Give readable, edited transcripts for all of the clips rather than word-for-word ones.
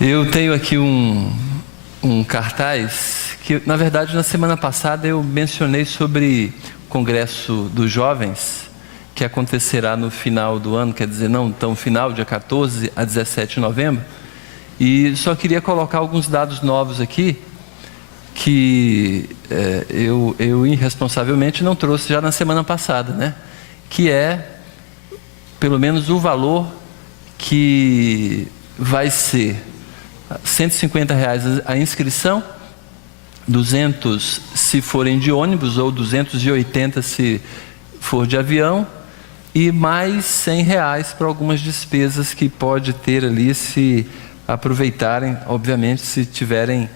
Eu tenho aqui um cartaz que, na verdade, na semana passada eu mencionei sobre o Congresso dos Jovens, que acontecerá no final do ano, quer dizer, não tão final, dia 14 a 17 de novembro. E só queria colocar alguns dados novos aqui, que eu irresponsavelmente não trouxe já na semana passada, né? Que é, pelo menos, o valor que vai ser R$150 a inscrição, 200 se forem de ônibus ou 280 se for de avião, e mais R$100 para algumas despesas que pode ter ali se aproveitarem, obviamente, se tiverem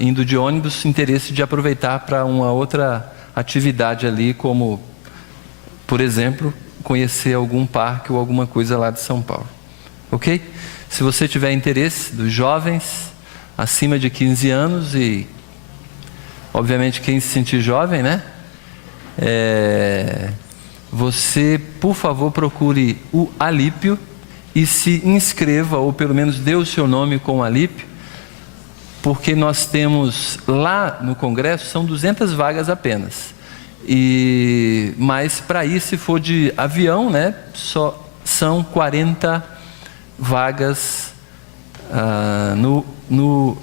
indo de ônibus, interesse de aproveitar para uma outra atividade ali, como, por exemplo, conhecer algum parque ou alguma coisa lá de São Paulo. Ok? Se você tiver interesse, dos jovens acima de 15 anos e, obviamente, quem se sentir jovem, né? Você, por favor, procure o Alípio e se inscreva, ou pelo menos dê o seu nome com o Alípio, porque nós temos lá no Congresso, são 200 vagas apenas. Mas para ir, se for de avião, né, só são 40 vagas no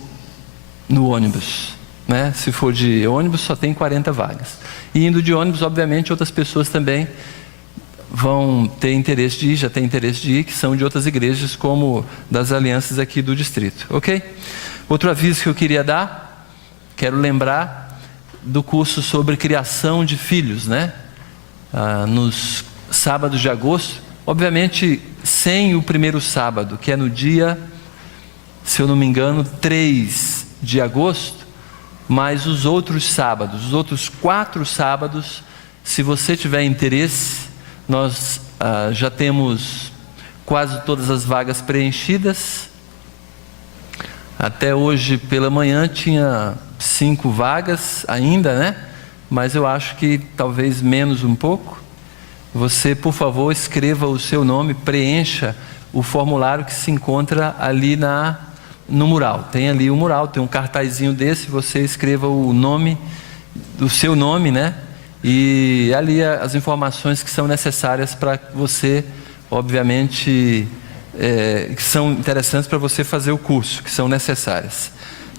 ônibus, né? Se for de ônibus, só tem 40 vagas. E indo de ônibus, obviamente, outras pessoas também vão ter interesse de ir, já tem interesse de ir, que são de outras igrejas, como das alianças aqui do distrito, ok? Outro aviso que eu queria dar, quero lembrar do curso sobre criação de filhos, né? Nos sábados de agosto, obviamente sem o primeiro sábado, que é no dia, se eu não me engano, 3 de agosto, mas os outros sábados, os outros 4 sábados, se você tiver interesse, nós já temos quase todas as vagas preenchidas. Até hoje pela manhã tinha 5 vagas ainda, né? Mas eu acho que talvez menos um pouco. Você, por favor, escreva o seu nome, preencha o formulário que se encontra ali no mural. Tem ali o mural, tem um cartazinho desse, você escreva o nome, o seu nome, né? E ali as informações que são necessárias para você, obviamente, que são interessantes para você fazer o curso, que são necessárias.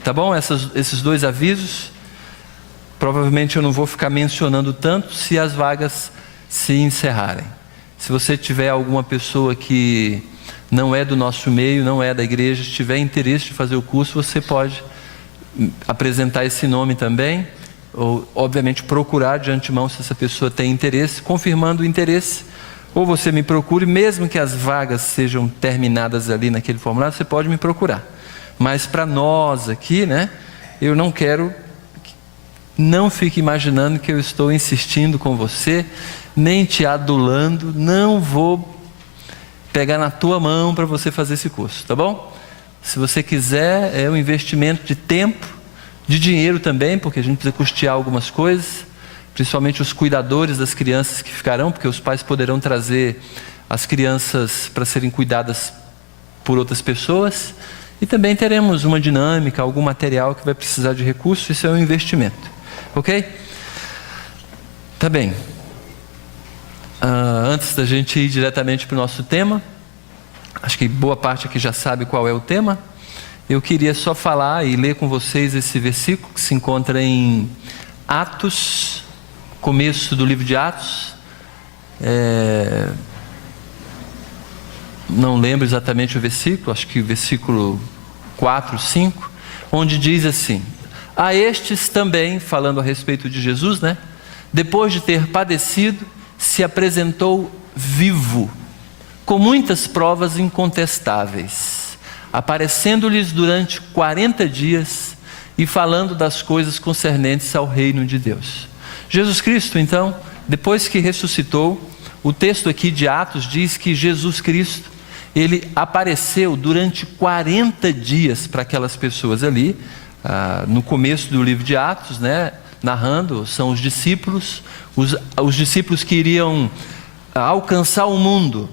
Tá bom? Esses 2 avisos, provavelmente eu não vou ficar mencionando tanto se as vagas se encerrarem. Se você tiver alguma pessoa que não é do nosso meio, não é da igreja, tiver interesse de fazer o curso, você pode apresentar esse nome também, ou obviamente procurar de antemão se essa pessoa tem interesse, confirmando o interesse, ou você me procure, mesmo que as vagas sejam terminadas ali naquele formulário, você pode me procurar. Mas para nós aqui, né, eu não quero, não fique imaginando que eu estou insistindo com você, nem te adulando, não vou pegar na tua mão para você fazer esse curso, tá bom? Se você quiser, é um investimento de tempo, de dinheiro também, porque a gente precisa custear algumas coisas, principalmente os cuidadores das crianças que ficarão, porque os pais poderão trazer as crianças para serem cuidadas por outras pessoas, e também teremos uma dinâmica, algum material que vai precisar de recursos, isso é um investimento, ok? Tá bem. Antes da gente ir diretamente para o nosso tema, acho que boa parte aqui já sabe qual é o tema, eu queria só falar e ler com vocês esse versículo que se encontra em Atos, começo do livro de Atos, não lembro exatamente o versículo, acho que o versículo 4, 5, onde diz assim: a estes também, falando a respeito de Jesus, né? Depois de ter padecido, se apresentou vivo, com muitas provas incontestáveis, aparecendo-lhes durante 40 dias e falando das coisas concernentes ao reino de Deus. Jesus Cristo, então, depois que ressuscitou, o texto aqui de Atos diz que Jesus Cristo, ele apareceu durante 40 dias para aquelas pessoas ali, no começo do livro de Atos, né, narrando, são os discípulos que iriam alcançar o mundo,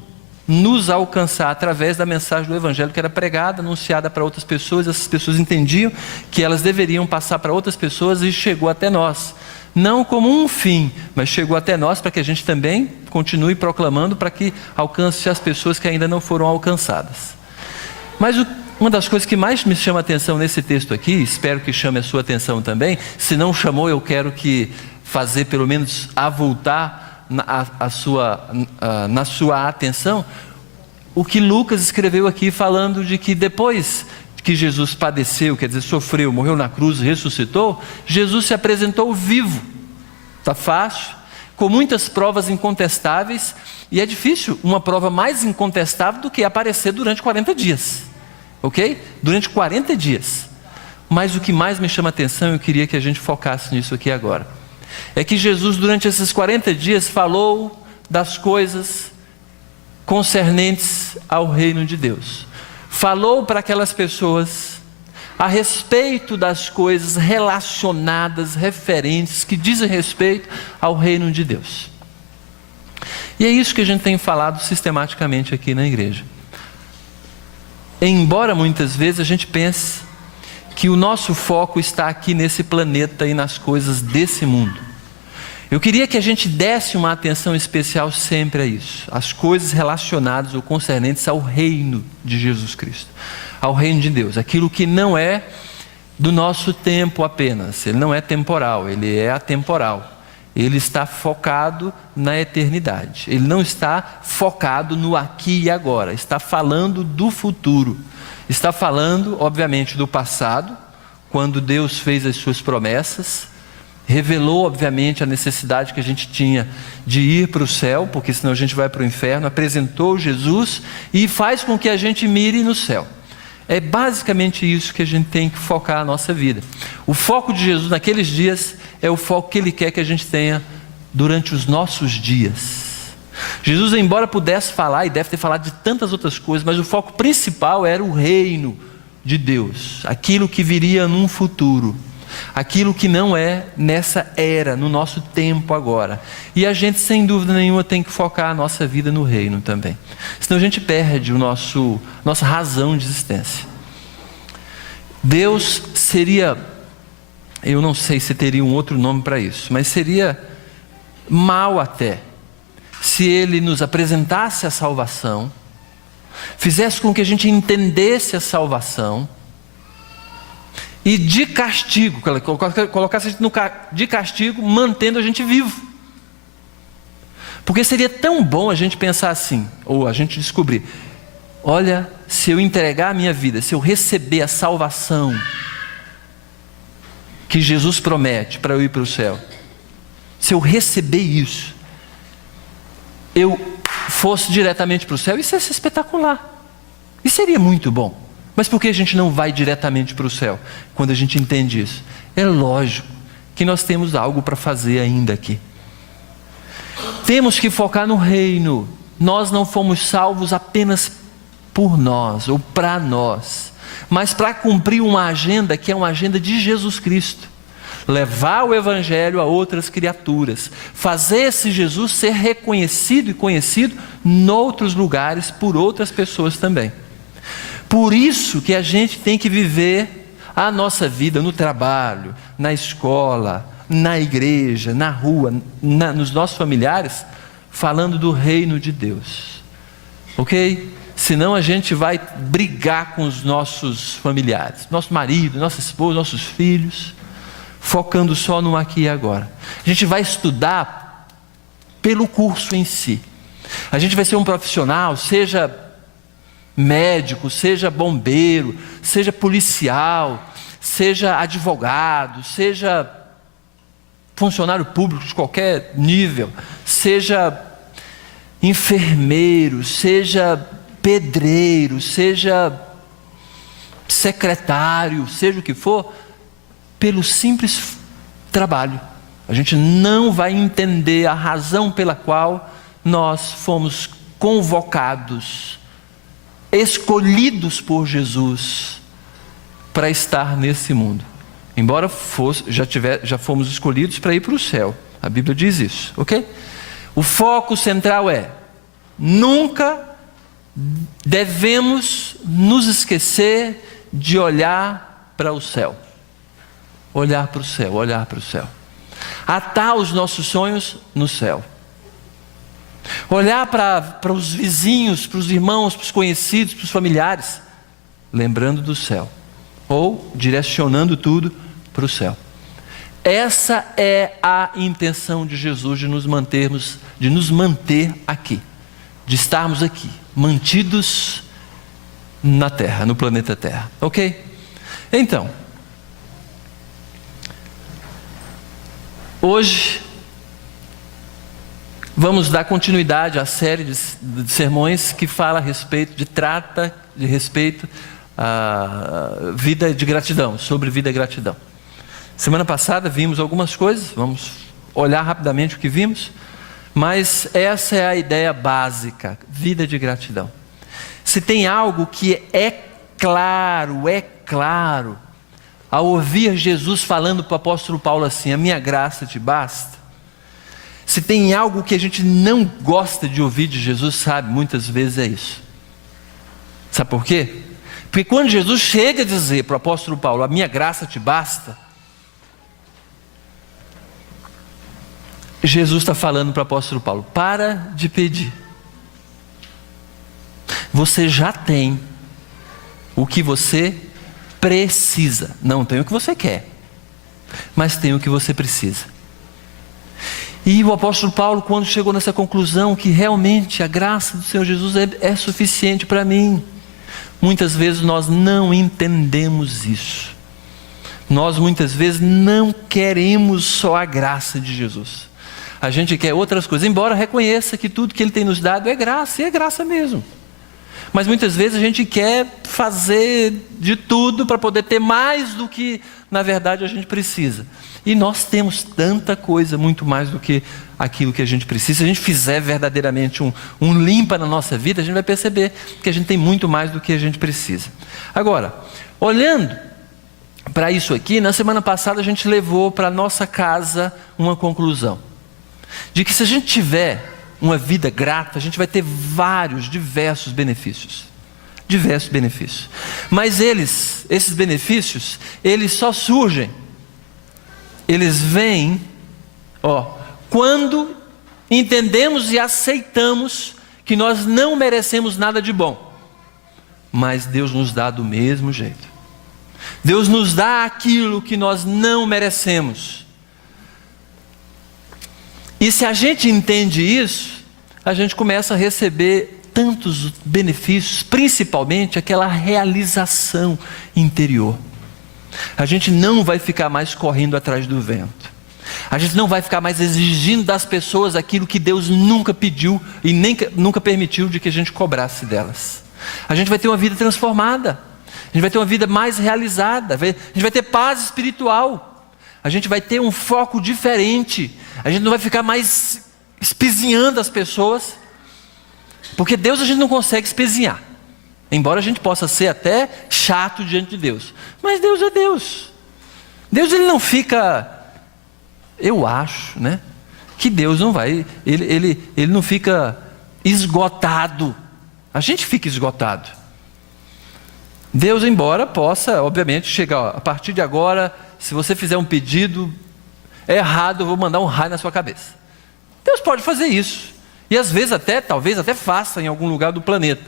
nos alcançar através da mensagem do Evangelho que era pregada, anunciada para outras pessoas. Essas pessoas entendiam que elas deveriam passar para outras pessoas e chegou até nós. Não como um fim, mas chegou até nós para que a gente também continue proclamando para que alcance as pessoas que ainda não foram alcançadas. Mas uma das coisas que mais me chama a atenção nesse texto aqui, espero que chame a sua atenção também, se não chamou, eu quero que fazer pelo menos avultar na sua atenção, o que Lucas escreveu aqui falando de que depois que Jesus padeceu, quer dizer, sofreu, morreu na cruz e ressuscitou, Jesus se apresentou vivo. Está fácil, com muitas provas incontestáveis, e é difícil uma prova mais incontestável do que aparecer durante 40 dias, ok? Durante 40 dias. Mas o que mais me chama a atenção, eu queria que a gente focasse nisso aqui agora, é que Jesus durante esses 40 dias falou das coisas concernentes ao reino de Deus. Falou para aquelas pessoas a respeito das coisas relacionadas, referentes, que dizem respeito ao reino de Deus. E é isso que a gente tem falado sistematicamente aqui na igreja. Embora muitas vezes a gente pense que o nosso foco está aqui nesse planeta e nas coisas desse mundo, eu queria que a gente desse uma atenção especial sempre a isso, as coisas relacionadas ou concernentes ao reino de Jesus Cristo, ao reino de Deus, aquilo que não é do nosso tempo apenas, ele não é temporal, ele é atemporal, ele está focado na eternidade, ele não está focado no aqui e agora, está falando do futuro, está falando obviamente do passado, quando Deus fez as suas promessas, revelou obviamente a necessidade que a gente tinha de ir para o céu, porque senão a gente vai para o inferno, apresentou Jesus e faz com que a gente mire no céu. É basicamente isso que a gente tem que focar a nossa vida. O foco de Jesus naqueles dias é o foco que Ele quer que a gente tenha durante os nossos dias. Jesus, embora pudesse falar, e deve ter falado de tantas outras coisas, mas o foco principal era o reino de Deus, aquilo que viria num futuro, aquilo que não é nessa era, no nosso tempo agora. E a gente, sem dúvida nenhuma, tem que focar a nossa vida no reino também. Senão a gente perde nossa razão de existência. Deus seria, eu não sei se teria um outro nome para isso, mas seria mal até, se Ele nos apresentasse a salvação, fizesse com que a gente entendesse a salvação, e de castigo, colocasse a gente de castigo, mantendo a gente vivo. Porque seria tão bom a gente pensar assim, ou a gente descobrir, olha, se eu entregar a minha vida, se eu receber a salvação que Jesus promete para eu ir para o céu, se eu receber isso, eu fosse diretamente para o céu, isso ia ser espetacular, isso seria muito bom. Mas por que a gente não vai diretamente para o céu, quando a gente entende isso? É lógico que nós temos algo para fazer ainda aqui. Temos que focar no reino. Nós não fomos salvos apenas por nós, ou para nós, mas para cumprir uma agenda que é uma agenda de Jesus Cristo. Levar o Evangelho a outras criaturas. Fazer esse Jesus ser reconhecido e conhecido noutros lugares, por outras pessoas também. Por isso que a gente tem que viver a nossa vida no trabalho, na escola, na igreja, na rua, nos nossos familiares, falando do reino de Deus, ok? Senão a gente vai brigar com os nossos familiares, nosso marido, nossa esposa, nossos filhos, focando só no aqui e agora. A gente vai estudar pelo curso em si, a gente vai ser um profissional, seja médico, seja bombeiro, seja policial, seja advogado, seja funcionário público de qualquer nível, seja enfermeiro, seja pedreiro, seja secretário, seja o que for, pelo simples trabalho. A gente não vai entender a razão pela qual nós fomos convocados, escolhidos por Jesus para estar nesse mundo. Embora já fomos escolhidos para ir para o céu. A Bíblia diz isso, ok? O foco central é: nunca devemos nos esquecer de olhar para o céu. Olhar para o céu, olhar para o céu. Atar os nossos sonhos no céu. Olhar para os vizinhos, para os irmãos, para os conhecidos, para os familiares, lembrando do céu. Ou direcionando tudo para o céu. Essa é a intenção de Jesus de nos manter aqui. De estarmos aqui, mantidos na Terra, no planeta Terra. Ok? Então, hoje vamos dar continuidade à série de sermões que fala a respeito, trata de respeito à vida de gratidão, sobre vida e gratidão. Semana passada vimos algumas coisas, vamos olhar rapidamente o que vimos, mas essa é a ideia básica, vida de gratidão. Se tem algo que é claro, ao ouvir Jesus falando para o apóstolo Paulo assim, a minha graça te basta. Se tem algo que a gente não gosta de ouvir de Jesus, sabe, muitas vezes é isso. Sabe por quê? Porque quando Jesus chega a dizer para o apóstolo Paulo, a minha graça te basta, Jesus está falando para o apóstolo Paulo, para de pedir. Você já tem o que você precisa. Não tem o que você quer, mas tem o que você precisa. E o apóstolo Paulo, quando chegou nessa conclusão que realmente a graça do Senhor Jesus é suficiente para mim, muitas vezes nós não entendemos isso. Nós muitas vezes não queremos só a graça de Jesus. A gente quer outras coisas, embora reconheça que tudo que Ele tem nos dado é graça, e é graça mesmo. Mas muitas vezes a gente quer fazer de tudo para poder ter mais do que na verdade a gente precisa. E nós temos tanta coisa, muito mais do que aquilo que a gente precisa. Se a gente fizer verdadeiramente um limpa na nossa vida, a gente vai perceber que a gente tem muito mais do que a gente precisa. Agora, olhando para isso aqui, na semana passada a gente levou para a nossa casa uma conclusão. De que se a gente tiver uma vida grata, a gente vai ter diversos benefícios. Diversos benefícios. Mas esses benefícios, eles só surgem, eles vêm, quando entendemos e aceitamos que nós não merecemos nada de bom. Mas Deus nos dá do mesmo jeito. Deus nos dá aquilo que nós não merecemos. E se a gente entende isso, a gente começa a receber tantos benefícios, principalmente aquela realização interior. A gente não vai ficar mais correndo atrás do vento. A gente não vai ficar mais exigindo das pessoas aquilo que Deus nunca pediu e nem nunca permitiu de que a gente cobrasse delas. A gente vai ter uma vida transformada. A gente vai ter uma vida mais realizada. A gente vai ter paz espiritual. A gente vai ter um foco diferente. A gente não vai ficar mais espezinhando as pessoas. Porque Deus a gente não consegue espezinhar. Embora a gente possa ser até chato diante de Deus. Mas Deus é Deus. Deus ele não fica... Eu acho, né? Que Deus não vai... Ele não fica esgotado. A gente fica esgotado. Deus, embora possa, obviamente, chegar... a partir de agora... Se você fizer um pedido errado, eu vou mandar um raio na sua cabeça. Deus pode fazer isso. E às vezes talvez até faça em algum lugar do planeta.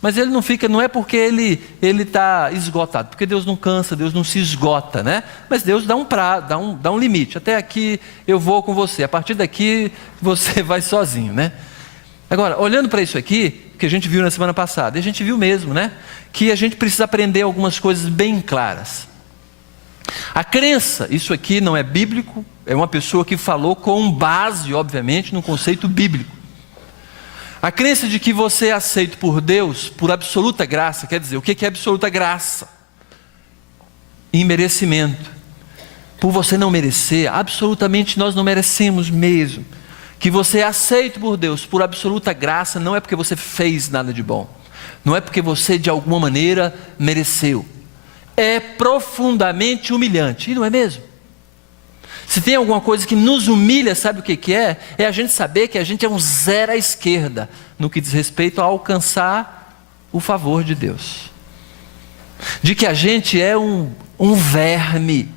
Mas Ele não fica, não é porque Ele está esgotado. Porque Deus não cansa, Deus não se esgota, né? Mas Deus dá um limite. Até aqui eu vou com você. A partir daqui você vai sozinho, né? Agora, olhando para isso aqui, que a gente viu na semana passada. E a gente viu mesmo, né? Que a gente precisa aprender algumas coisas bem claras. A crença, isso aqui não é bíblico, é uma pessoa que falou com base, obviamente, no conceito bíblico. A crença de que você é aceito por Deus, por absoluta graça, quer dizer, o que é absoluta graça? Imerecimento. Por você não merecer, absolutamente nós não merecemos mesmo. Que você é aceito por Deus, por absoluta graça, não é porque você fez nada de bom. Não é porque você de alguma maneira mereceu. É profundamente humilhante, e não é mesmo? Se tem alguma coisa que nos humilha, sabe o que é? É a gente saber que a gente é um zero à esquerda, no que diz respeito a alcançar o favor de Deus, de que a gente é um verme.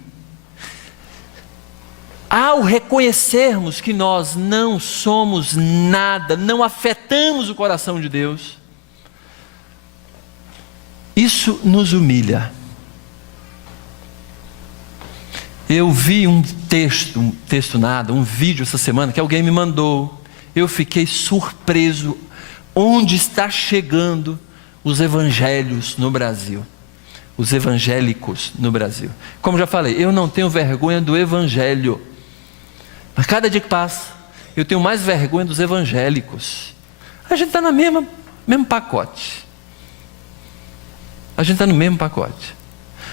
Ao reconhecermos que nós não somos nada, não afetamos o coração de Deus, isso nos humilha. Eu vi um vídeo essa semana que alguém me mandou. Eu fiquei surpreso onde está chegando os evangelhos no Brasil, os evangélicos no Brasil. Como já falei, eu não tenho vergonha do evangelho, mas cada dia que passa, eu tenho mais vergonha dos evangélicos. A gente está no mesmo pacote. A gente está no mesmo pacote.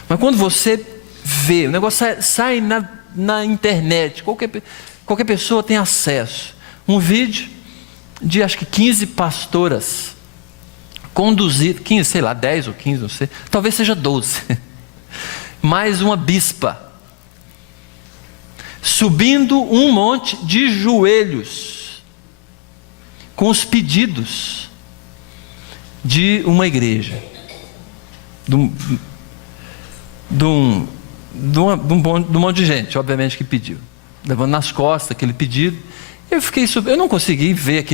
Mas quando você vê, o negócio sai na internet, qualquer pessoa tem acesso. Um vídeo de acho que 15 pastoras conduzidas, 15, sei lá, 10 ou 15, não sei, talvez seja 12, mais uma bispa, subindo um monte de joelhos, com os pedidos de uma igreja, de um monte de gente, obviamente, que pediu, levando nas costas aquele pedido. Eu não consegui ver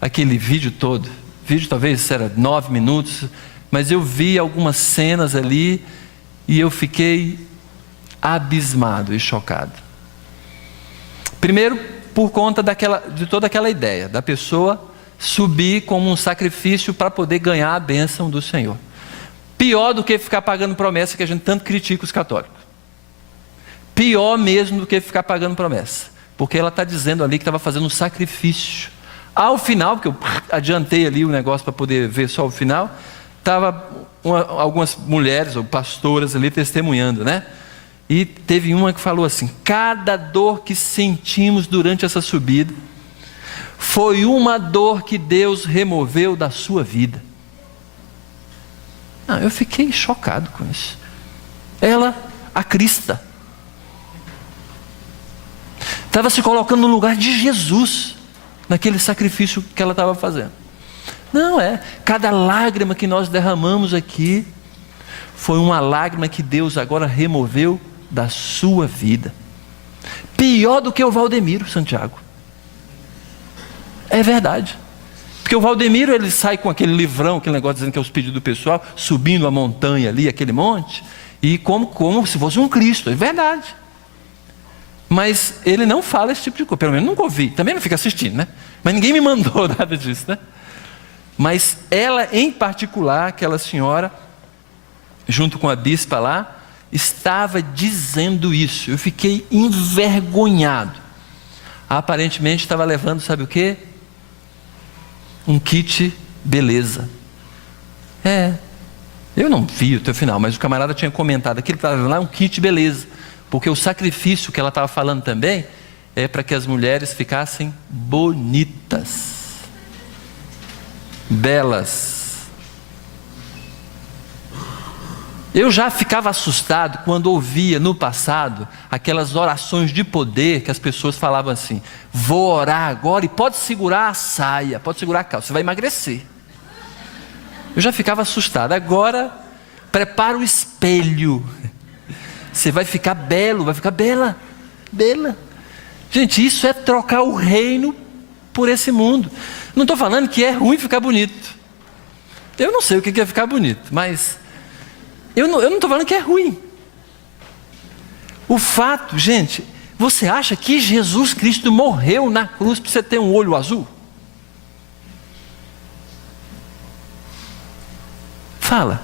aquele vídeo todo. O vídeo talvez era 9 minutos, mas eu vi algumas cenas ali e eu fiquei abismado e chocado. Primeiro, por conta de toda aquela ideia da pessoa subir como um sacrifício para poder ganhar a bênção do Senhor. Pior do que ficar pagando promessa, que a gente tanto critica os católicos. Pior mesmo do que ficar pagando promessa, porque ela está dizendo ali que estava fazendo um sacrifício. Ao final, porque eu adiantei ali o negócio para poder ver só o final, estava algumas mulheres ou pastoras ali testemunhando, né? E teve uma que falou assim: cada dor que sentimos durante essa subida foi uma dor que Deus removeu da sua vida. Eu fiquei chocado com isso. Ela, a crista, estava se colocando no lugar de Jesus, naquele sacrifício que ela estava fazendo. Cada lágrima que nós derramamos aqui, foi uma lágrima que Deus agora removeu da sua vida. Pior do que o Valdemiro, Santiago. É verdade. Porque o Valdemiro, ele sai com aquele livrão, aquele negócio dizendo que é os pedidos do pessoal, subindo a montanha ali, aquele monte, e como se fosse um Cristo. É verdade. Mas ele não fala esse tipo de coisa, pelo menos nunca ouvi, também não fica assistindo, né? Mas ninguém me mandou nada disso, né? Mas ela em particular, aquela senhora, junto com a bispa lá, estava dizendo isso. Eu fiquei envergonhado. Aparentemente estava levando, sabe o quê? Um kit beleza. Eu não vi até o final, mas o camarada tinha comentado aquilo que estava lá, um kit beleza. Porque o sacrifício que ela estava falando também é para que as mulheres ficassem bonitas, belas. Eu já ficava assustado quando ouvia no passado aquelas orações de poder que as pessoas falavam assim: vou orar agora e pode segurar a saia, pode segurar a calça, você vai emagrecer. Eu já ficava assustado. Agora, prepara o espelho. Você vai ficar belo, vai ficar bela. Gente, isso é trocar o reino por esse mundo. Não estou falando que é ruim ficar bonito. Eu não sei o que é ficar bonito, mas eu não estou falando que é ruim. O fato, gente, você acha que Jesus Cristo morreu na cruz para você ter um olho azul? Fala.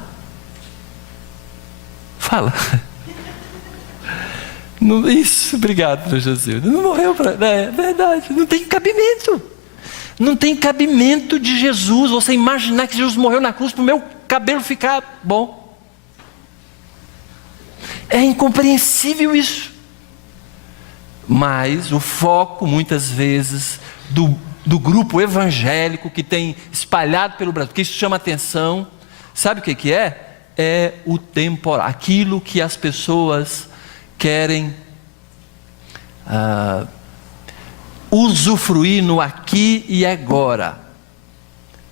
Isso, obrigado, Jesus. Não morreu para... É verdade, não tem cabimento. Não tem cabimento de Jesus, você imaginar que Jesus morreu na cruz para o meu cabelo ficar bom. É incompreensível isso. Mas o foco, muitas vezes, do grupo evangélico que tem espalhado pelo Brasil, porque isso chama atenção, sabe o que é? É o temporal, aquilo que as pessoas querem usufruir no aqui e agora.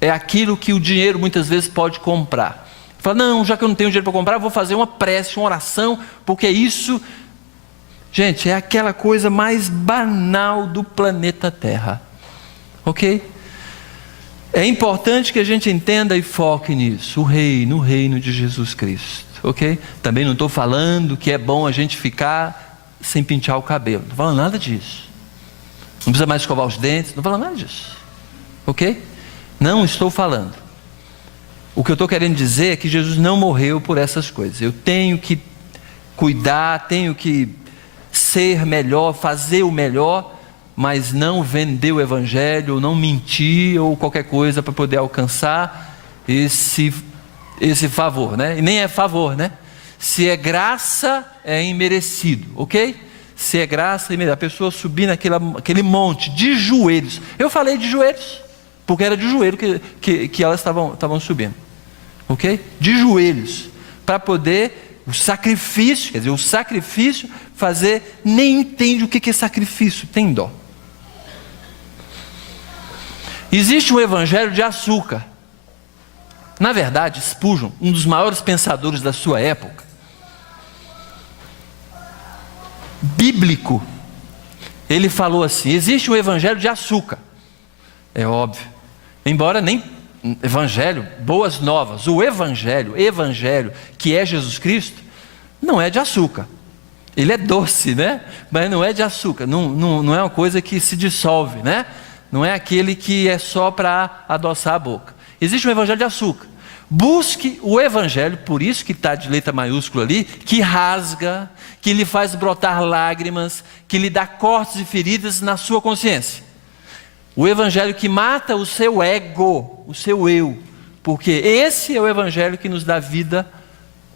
é aquilo que o dinheiro muitas vezes pode comprar. Fala, não, já que eu não tenho dinheiro para comprar, eu vou fazer uma prece, uma oração, porque isso, gente, é aquela coisa mais banal do planeta Terra. Ok? É importante que a gente entenda e foque nisso, o reino de Jesus Cristo. Ok? Também não estou falando que é bom a gente ficar sem pentear o cabelo. Não estou falando nada disso. Não precisa mais escovar os dentes. Não estou falando nada disso. Ok? Não estou falando. O que eu estou querendo dizer é que Jesus não morreu por essas coisas. Eu tenho que cuidar, tenho que ser melhor, fazer o melhor, mas não vender o Evangelho, ou não mentir, ou qualquer coisa para poder alcançar esse favor, né? E nem é favor, né? Se é graça, é imerecido, ok? Se é graça, é imerecido. A pessoa subir naquele monte de joelhos. Eu falei de joelhos, porque era de joelho que elas estavam subindo, ok? De joelhos, para poder o sacrifício, quer dizer, o sacrifício fazer, nem entende o que é sacrifício, tem dó. Existe um evangelho de açúcar. Na verdade, Spurgeon, um dos maiores pensadores da sua época, bíblico, ele falou assim: existe um evangelho de açúcar. É óbvio, embora nem evangelho, boas novas, o evangelho que é Jesus Cristo, não é de açúcar. Ele é doce, né? Mas não é de açúcar, não é uma coisa que se dissolve, né? Não é aquele que é só para adoçar a boca. Existe um evangelho de açúcar. Busque o evangelho, por isso que está de letra maiúscula ali, que rasga, que lhe faz brotar lágrimas, que lhe dá cortes e feridas na sua consciência. O evangelho que mata o seu ego, o seu eu, porque esse é o evangelho que nos dá vida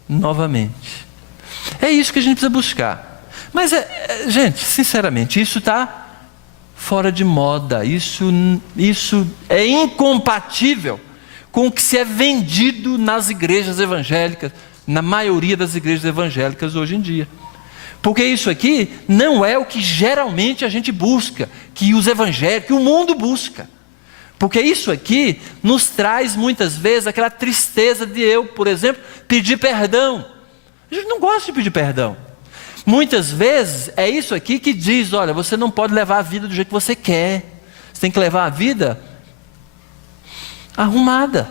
novamente. É isso que a gente precisa buscar. Mas, gente, sinceramente, isso está fora de moda. Isso é incompatível com o que se é vendido nas igrejas evangélicas, na maioria das igrejas evangélicas hoje em dia. Porque isso aqui não é o que geralmente a gente busca, que os evangélicos, que o mundo busca. Porque isso aqui nos traz muitas vezes aquela tristeza de eu, por exemplo, pedir perdão. A gente não gosta de pedir perdão. Muitas vezes é isso aqui que diz: olha, você não pode levar a vida do jeito que você quer. Você tem que levar a vida arrumada.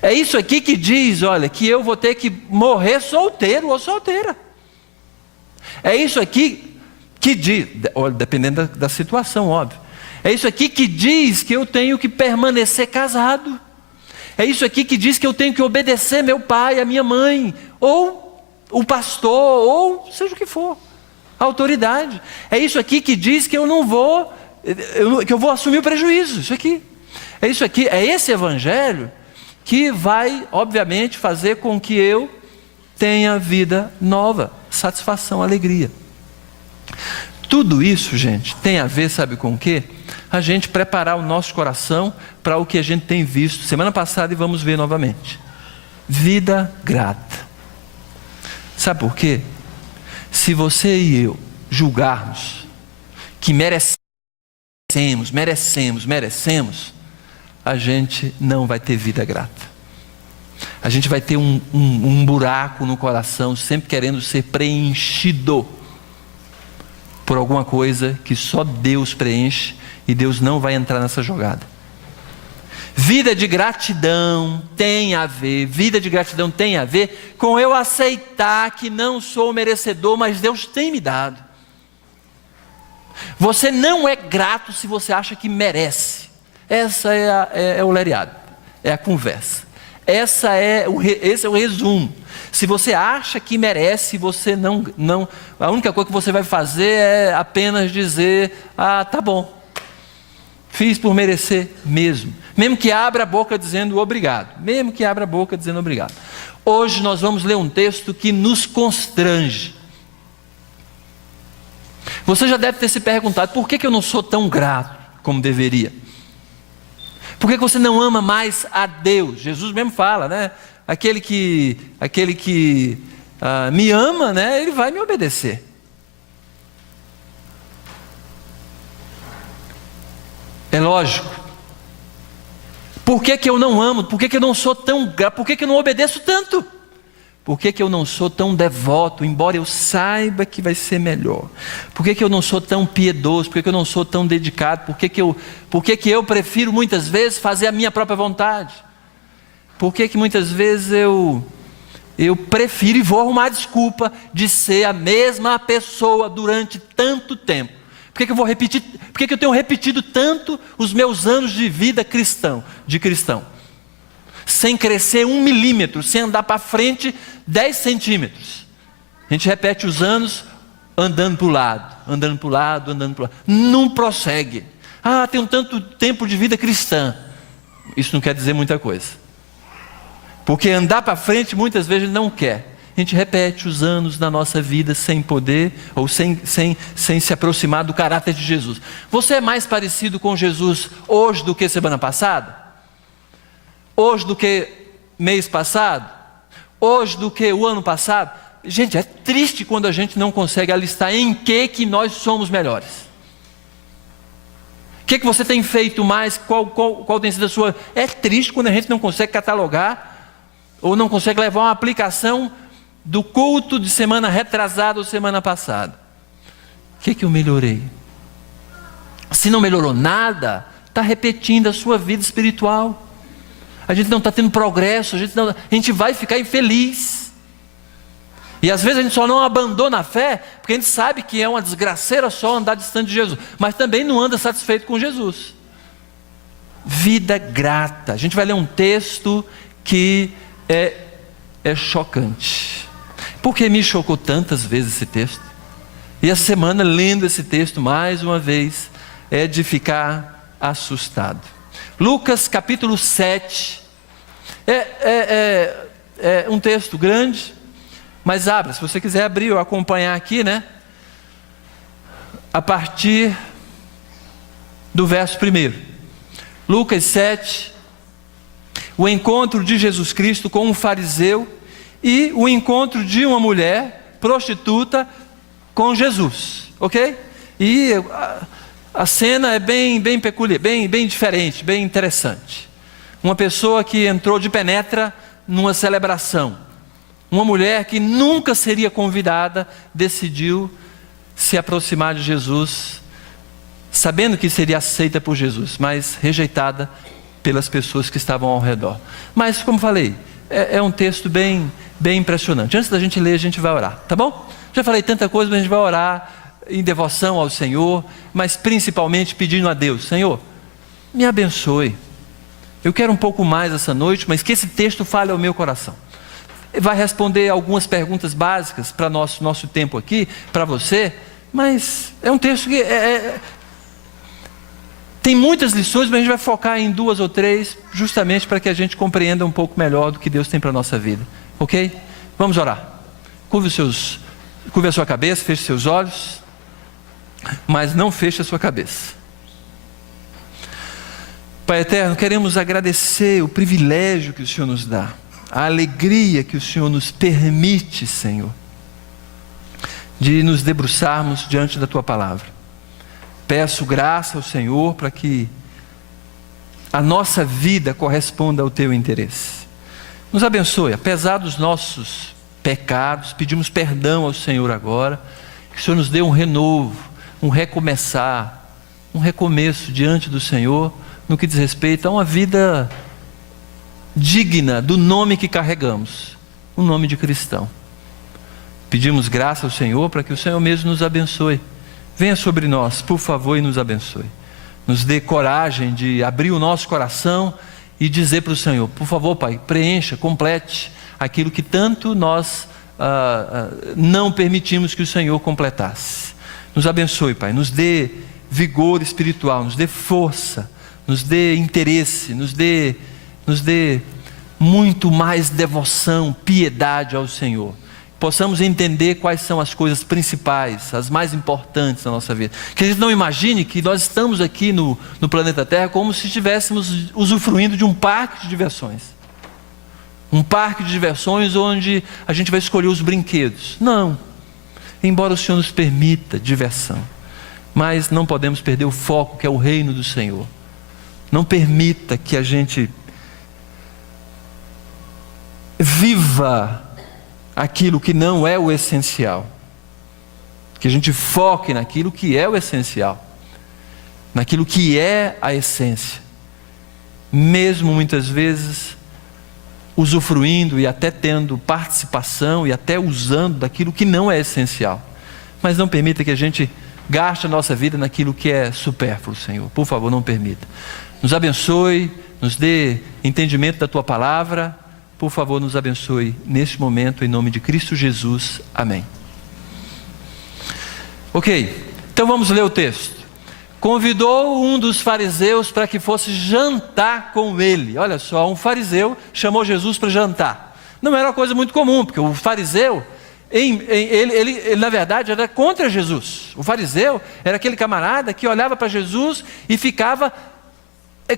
É isso aqui que diz, olha, que eu vou ter que morrer solteiro ou solteira. É isso aqui que diz, dependendo da situação, óbvio. É isso aqui que diz que eu tenho que permanecer casado. É isso aqui que diz que eu tenho que obedecer meu pai, a minha mãe, ou o pastor, ou seja o que for, a autoridade. É isso aqui que diz que eu não vou, que eu vou assumir o prejuízo. Isso aqui. É isso aqui, é esse evangelho que vai, obviamente, fazer com que eu tenha vida nova, satisfação, alegria. Tudo isso, gente, tem a ver, sabe com o quê? A gente preparar o nosso coração para o que a gente tem visto semana passada e vamos ver novamente. Vida grata. Sabe por quê? Se você e eu julgarmos que merecemos, a gente não vai ter vida grata. A gente vai ter um buraco no coração, sempre querendo ser preenchido por alguma coisa que só Deus preenche, e Deus não vai entrar nessa jogada. Vida de gratidão tem a ver com eu aceitar que não sou merecedor, mas Deus tem me dado. Você não é grato se você acha que merece. Essa é o lereado, é a conversa. Esse é o resumo. Se você acha que merece, você não, a única coisa que você vai fazer é apenas dizer: ah, tá bom, fiz por merecer mesmo. Mesmo que abra a boca dizendo obrigado. Hoje nós vamos ler um texto que nos constrange. Você já deve ter se perguntado: por que eu não sou tão grato como deveria? Por que você não ama mais a Deus? Jesus mesmo fala, né? Aquele que me ama, né? Ele vai me obedecer. É lógico. Por que eu não amo? Por que eu não sou tão grato? Por que eu não obedeço tanto? Por que eu não sou tão devoto, embora eu saiba que vai ser melhor? Por que eu não sou tão piedoso? Por que eu não sou tão dedicado? Por que eu prefiro muitas vezes fazer a minha própria vontade? Por que muitas vezes eu prefiro e vou arrumar desculpa de ser a mesma pessoa durante tanto tempo? Por que eu vou repetir? Por que eu tenho repetido tanto os meus anos de vida de cristão? Sem crescer 1 milímetro, sem andar para frente 10 centímetros. A gente repete os anos andando para o lado, andando para o lado, andando para o lado. Não prossegue. Tenho tanto tempo de vida cristã. Isso não quer dizer muita coisa. Porque andar para frente muitas vezes não quer. A gente repete os anos na nossa vida sem poder ou sem se aproximar do caráter de Jesus. Você é mais parecido com Jesus hoje do que semana passada? Hoje do que mês passado? Hoje do que o ano passado? Gente, é triste quando a gente não consegue alistar em que nós somos melhores. O que você tem feito mais? Qual tem sido a sua... É triste quando a gente não consegue catalogar ou não consegue levar uma aplicação do culto de semana retrasada ou semana passada. O que eu melhorei? Se não melhorou nada, está repetindo a sua vida espiritual. A gente não está tendo progresso, a gente vai ficar infeliz. E às vezes a gente só não abandona a fé, porque a gente sabe que é uma desgraceira só andar distante de Jesus, mas também não anda satisfeito com Jesus. Vida grata. A gente vai ler um texto que é chocante. Por que me chocou tantas vezes esse texto? E a semana lendo esse texto mais uma vez, é de ficar assustado. Lucas capítulo 7, é um texto grande, mas abra, se você quiser abrir ou acompanhar aqui, né? A partir do verso 1. Lucas 7, o encontro de Jesus Cristo com um fariseu e o encontro de uma mulher prostituta com Jesus, ok? E a cena é bem peculiar, bem diferente, bem interessante. Uma pessoa que entrou de penetra numa celebração. Uma mulher que nunca seria convidada, decidiu se aproximar de Jesus, sabendo que seria aceita por Jesus, mas rejeitada pelas pessoas que estavam ao redor. Mas, como falei, é um texto bem impressionante. Antes da gente ler, a gente vai orar, tá bom? Já falei tanta coisa, mas a gente vai orar em devoção ao Senhor, mas principalmente pedindo a Deus: Senhor, me abençoe. Eu quero um pouco mais essa noite, mas que esse texto fale ao meu coração. Vai responder algumas perguntas básicas para nosso tempo aqui, para você, mas é um texto que tem muitas lições, mas a gente vai focar em 2 ou 3, justamente para que a gente compreenda um pouco melhor do que Deus tem para a nossa vida, ok? Vamos orar. Curve a sua cabeça, feche seus olhos, mas não feche a sua cabeça. Pai eterno, queremos agradecer o privilégio que o Senhor nos dá, a alegria que o Senhor nos permite, Senhor, de nos debruçarmos diante da Tua palavra. Peço graça ao Senhor para que a nossa vida corresponda ao Teu interesse. Nos abençoe, apesar dos nossos pecados, pedimos perdão ao Senhor agora, que o Senhor nos dê um renovo, um recomeçar, um recomeço diante do Senhor, no que diz respeito a uma vida digna do nome que carregamos, o nome de cristão. Pedimos graça ao Senhor para que o Senhor mesmo nos abençoe. Venha sobre nós, por favor, e nos abençoe. Nos dê coragem de abrir o nosso coração e dizer para o Senhor: por favor, Pai, preencha, complete aquilo que tanto nós não permitimos que o Senhor completasse. Nos abençoe, Pai, nos dê vigor espiritual, nos dê força, nos dê interesse, nos dê muito mais devoção, piedade ao Senhor. Possamos entender quais são as coisas principais, as mais importantes da nossa vida. Que a gente não imagine que nós estamos aqui no planeta Terra como se estivéssemos usufruindo de um parque de diversões. Um parque de diversões onde a gente vai escolher os brinquedos. Não. Embora o Senhor nos permita diversão, mas não podemos perder o foco, que é o reino do Senhor. Não permita que a gente viva aquilo que não é o essencial. Que a gente foque naquilo que é o essencial, naquilo que é a essência, mesmo muitas vezes usufruindo e até tendo participação e até usando daquilo que não é essencial. Mas não permita que a gente gaste a nossa vida naquilo que é supérfluo, Senhor. Por favor, não permita. Nos abençoe, nos dê entendimento da Tua palavra. Por favor, nos abençoe neste momento, em nome de Cristo Jesus. Amém. Ok, então vamos ler o texto. Convidou um dos fariseus para que fosse jantar com ele. Olha só, um fariseu chamou Jesus para jantar. Não era uma coisa muito comum, porque o fariseu, ele na verdade era contra Jesus. O fariseu era aquele camarada que olhava para Jesus e ficava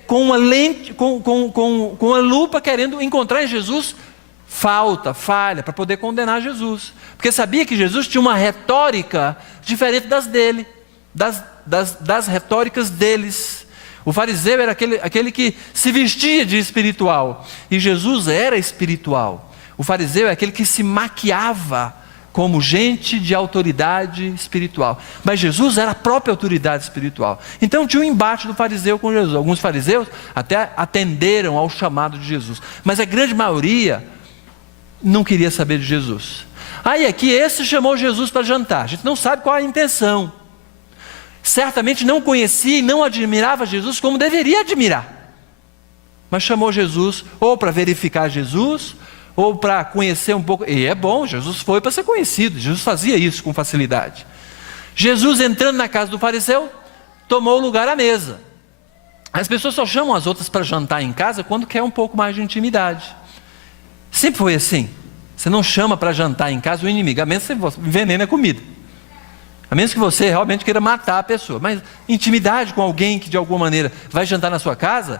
com uma lente, com uma lupa, querendo encontrar em Jesus falha, para poder condenar Jesus, porque sabia que Jesus tinha uma retórica diferente das dele, das retóricas deles. O fariseu era aquele que se vestia de espiritual, e Jesus era espiritual. O fariseu é aquele que se maquiava como gente de autoridade espiritual, mas Jesus era a própria autoridade espiritual. Então tinha um embate do fariseu com Jesus. Alguns fariseus até atenderam ao chamado de Jesus, mas a grande maioria não queria saber de Jesus. Aí aqui esse chamou Jesus para jantar. A gente não sabe qual a intenção. Certamente não conhecia e não admirava Jesus como deveria admirar, mas chamou Jesus ou para verificar Jesus, ou para conhecer um pouco. E é bom, Jesus foi para ser conhecido. Jesus fazia isso com facilidade. Jesus, entrando na casa do fariseu, tomou lugar à mesa. As pessoas só chamam as outras para jantar em casa quando quer um pouco mais de intimidade. Sempre foi assim. Você não chama para jantar em casa o inimigo, a menos que você envenene a comida, a menos que você realmente queira matar a pessoa. Mas intimidade com alguém que de alguma maneira vai jantar na sua casa,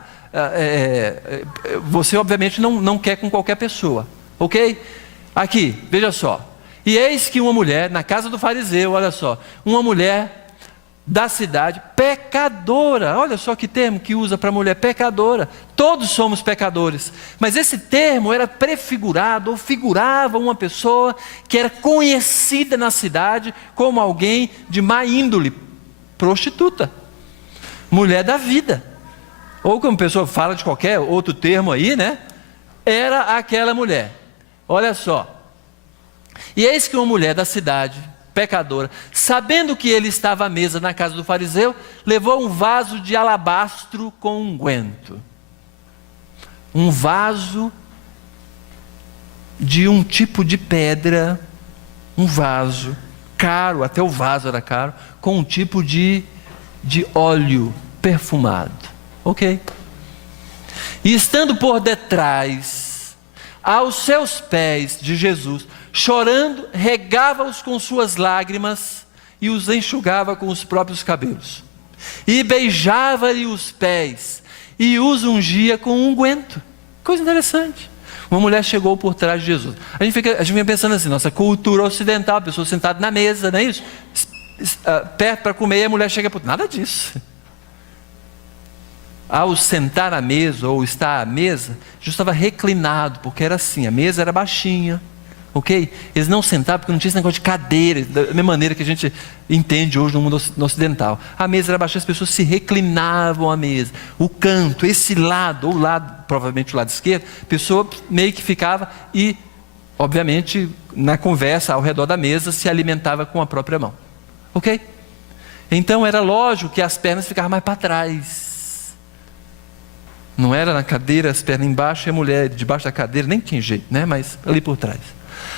você obviamente não quer com qualquer pessoa, ok? Aqui, veja só. E eis que uma mulher, na casa do fariseu, olha só, uma mulher da cidade, pecadora. Olha só que termo que usa para mulher, pecadora. Todos somos pecadores, mas esse termo era prefigurado, ou figurava uma pessoa que era conhecida na cidade como alguém de má índole, prostituta, mulher da vida, ou como a pessoa fala de qualquer outro termo aí, né? Era aquela mulher. Olha só. E eis que uma mulher da cidade, pecadora, sabendo que ele estava à mesa na casa do fariseu, levou um vaso de alabastro com unguento. Um vaso de um tipo de pedra, um vaso caro, até o vaso era caro, com um tipo de óleo perfumado. Ok? E estando por detrás, aos seus pés de Jesus, chorando, regava-os com suas lágrimas e os enxugava com os próprios cabelos. E beijava-lhe os pés e os ungia com unguento. Coisa interessante. Uma mulher chegou por trás de Jesus. A gente fica pensando assim, nossa cultura ocidental, a pessoa sentada na mesa, não é isso? Perto para comer, e a mulher chega por... Nada disso. Ao sentar à mesa, ou estar à mesa, Jesus estava reclinado, porque era assim, a mesa era baixinha. Ok? Eles não sentavam porque não tinha esse negócio de cadeira, da mesma maneira que a gente entende hoje no mundo ocidental. A mesa era baixa, as pessoas se reclinavam à mesa. O canto, esse lado, ou o lado, provavelmente o lado esquerdo, a pessoa meio que ficava e, obviamente, na conversa ao redor da mesa, se alimentava com a própria mão. Ok? Então era lógico que as pernas ficavam mais para trás. Não era na cadeira, as pernas embaixo e a mulher debaixo da cadeira, nem tinha jeito, né? Mas ali por trás.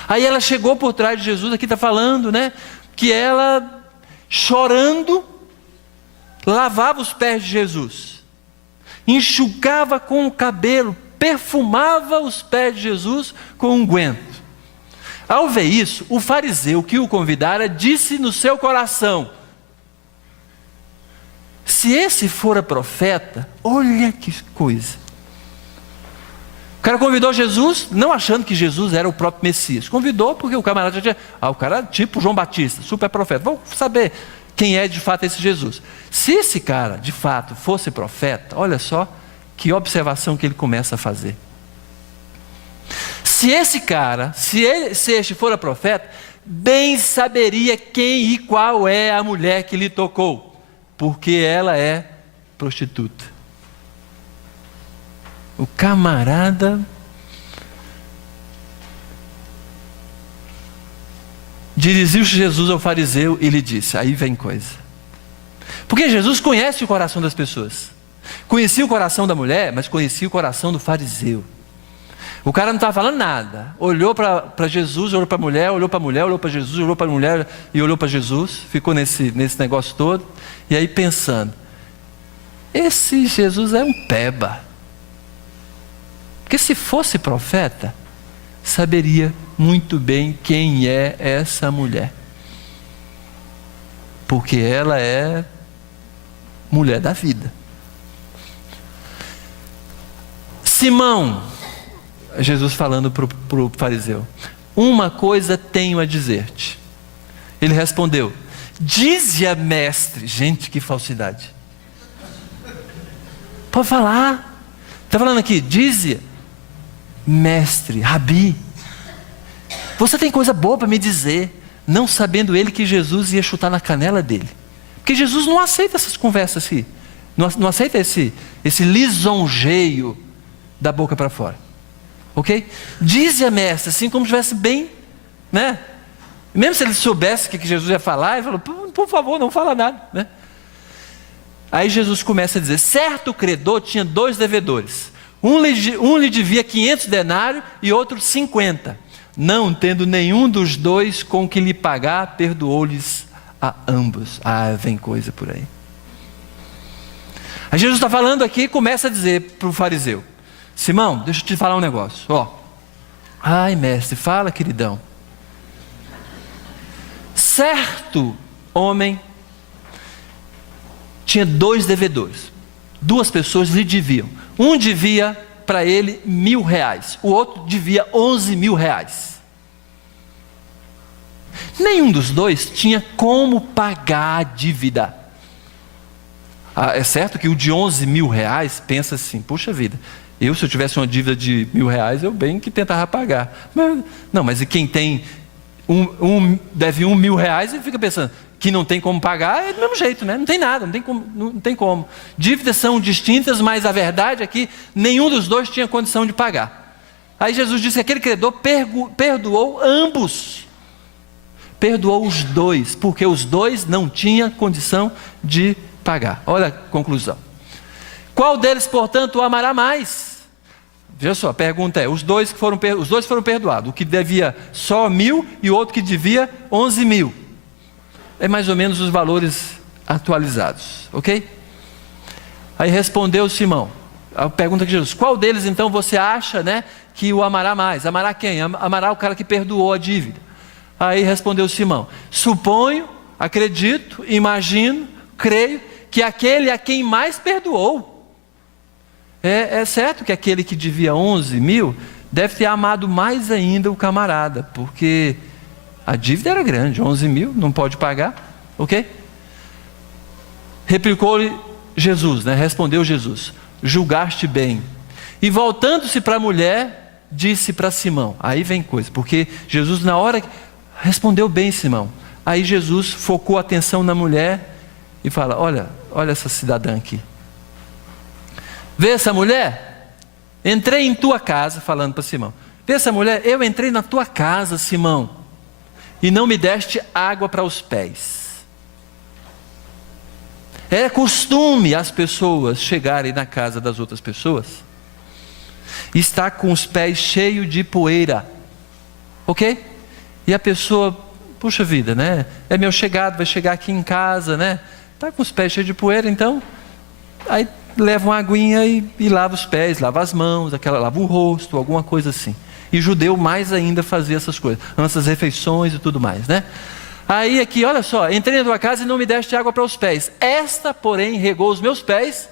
Aí ela chegou por trás de Jesus, aqui está falando, né? Que ela, chorando, lavava os pés de Jesus, enxugava com o cabelo, perfumava os pés de Jesus com unguento. Ao ver isso, o fariseu que o convidara disse no seu coração: se esse fora profeta, olha que coisa. O cara convidou Jesus, não achando que Jesus era o próprio Messias. Convidou porque o camarada já tinha... o cara tipo João Batista, super profeta. Vamos saber quem é de fato esse Jesus. Se esse cara de fato fosse profeta, olha só que observação que ele começa a fazer. Se esse cara, se este for profeta, bem saberia quem e qual é a mulher que lhe tocou, porque ela é prostituta. O camarada dirigiu-se Jesus ao fariseu e lhe disse, aí vem coisa. Porque Jesus conhece o coração das pessoas. Conhecia o coração da mulher, mas conhecia o coração do fariseu. O cara não estava falando nada. Olhou para Jesus, olhou para a mulher, olhou para a mulher, olhou para Jesus, olhou para a mulher e olhou para Jesus. Ficou nesse negócio todo. E aí pensando, esse Jesus é um peba. Porque se fosse profeta, saberia muito bem quem é essa mulher. Porque ela é mulher da vida. Simão, Jesus falando para o fariseu, uma coisa tenho a dizer-te. Ele respondeu, dize-a, mestre. Gente, que falsidade. Pode falar. Está falando aqui, dize-a, mestre, rabi. Você tem coisa boa para me dizer, não sabendo ele que Jesus ia chutar na canela dele. Porque Jesus não aceita essas conversas assim, não aceita esse lisonjeio da boca para fora. Ok? Dize-a, mestre, assim como se estivesse bem, né? Mesmo se ele soubesse o que Jesus ia falar, ele falou, por favor, não fala nada, né? Aí Jesus começa a dizer, certo credor tinha 2 devedores. Um lhe devia 500 denários e outro 50. Não tendo nenhum dos 2 com que lhe pagar, perdoou-lhes a ambos. Ah, vem coisa por aí. Aí Jesus está falando aqui e começa a dizer para o fariseu, Simão, deixa eu te falar um negócio. Ai, mestre, fala, queridão. Certo homem tinha 2 devedores. 2 pessoas lhe deviam. Um devia para ele R$1.000. O outro devia R$11.000. Nenhum dos 2 tinha como pagar a dívida. É certo que o de R$11.000 pensa assim, puxa vida, se eu tivesse uma dívida de R$1.000, eu bem que tentava pagar. Mas e quem tem deve R$1.000, ele fica pensando que não tem como pagar, é do mesmo jeito, né? Não tem nada, não tem como. Dívidas são distintas, mas a verdade é que nenhum dos 2 tinha condição de pagar. Aí Jesus disse que aquele credor perdoou ambos. Perdoou os 2, porque os 2 não tinham condição de pagar. Olha a conclusão. Qual deles, portanto, o amará mais? Veja só, a pergunta é, os dois foram perdoados, o que devia só 1.000 e o outro que devia 11.000. É mais ou menos os valores atualizados, ok? Aí respondeu Simão, a pergunta de Jesus, qual deles então você acha, né, que o amará mais? Amará quem? Amará o cara que perdoou a dívida. Aí respondeu Simão, suponho, acredito, imagino, creio, que aquele a quem mais perdoou. É certo que aquele que devia 11.000 deve ter amado mais ainda o camarada, porque a dívida era grande, 11.000, não pode pagar, ok? Replicou-lhe Jesus, né? Respondeu Jesus, julgaste bem. E voltando-se para a mulher, disse para Simão, aí vem coisa, porque Jesus na hora respondeu bem Simão, aí Jesus focou a atenção na mulher e fala, olha essa cidadã aqui. Vê essa mulher? Entrei em tua casa, falando para Simão. Vê essa mulher? Eu entrei na tua casa, Simão, e não me deste água para os pés. É costume as pessoas chegarem na casa das outras pessoas e estar com os pés cheios de poeira, ok? E a pessoa, puxa vida, né? É meu chegado, vai chegar aqui em casa, né? Está com os pés cheios de poeira, então, aí leva uma aguinha e lava os pés, lava as mãos, lava o rosto, alguma coisa assim. E judeu mais ainda fazia essas coisas, antes das refeições e tudo mais, né? Aí aqui, olha só, entrei na tua casa e não me deste água para os pés. Esta, porém, regou os meus pés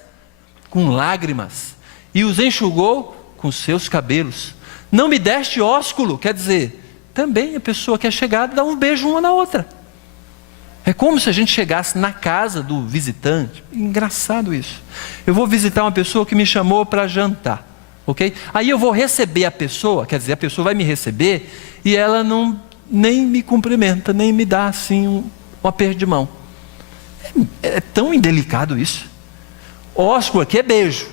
com lágrimas e os enxugou com seus cabelos. Não me deste ósculo, quer dizer, também a pessoa que é chegada dá um beijo uma na outra. É como se a gente chegasse na casa do visitante. Engraçado isso. Eu vou visitar uma pessoa que me chamou para jantar, ok? Aí eu vou receber a pessoa, quer dizer, a pessoa vai me receber e ela nem me cumprimenta, nem me dá assim um aperto de mão. É tão indelicado isso. Ósculo aqui é beijo.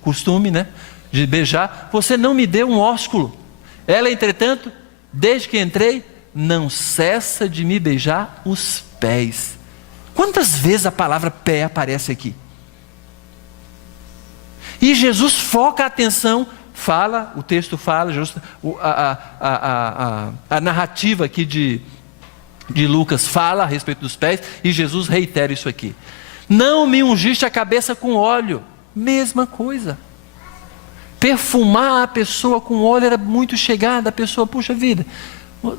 Costume, né? De beijar. Você não me deu um ósculo. Ela, entretanto, desde que entrei, não cessa de me beijar os pés. Quantas vezes a palavra pé aparece aqui? E Jesus foca a atenção, fala, o texto fala, a narrativa aqui de Lucas fala a respeito dos pés, e Jesus reitera isso aqui. Não me ungiste a cabeça com óleo. Mesma coisa. Perfumar a pessoa com óleo era muito chegada. A pessoa, puxa vida,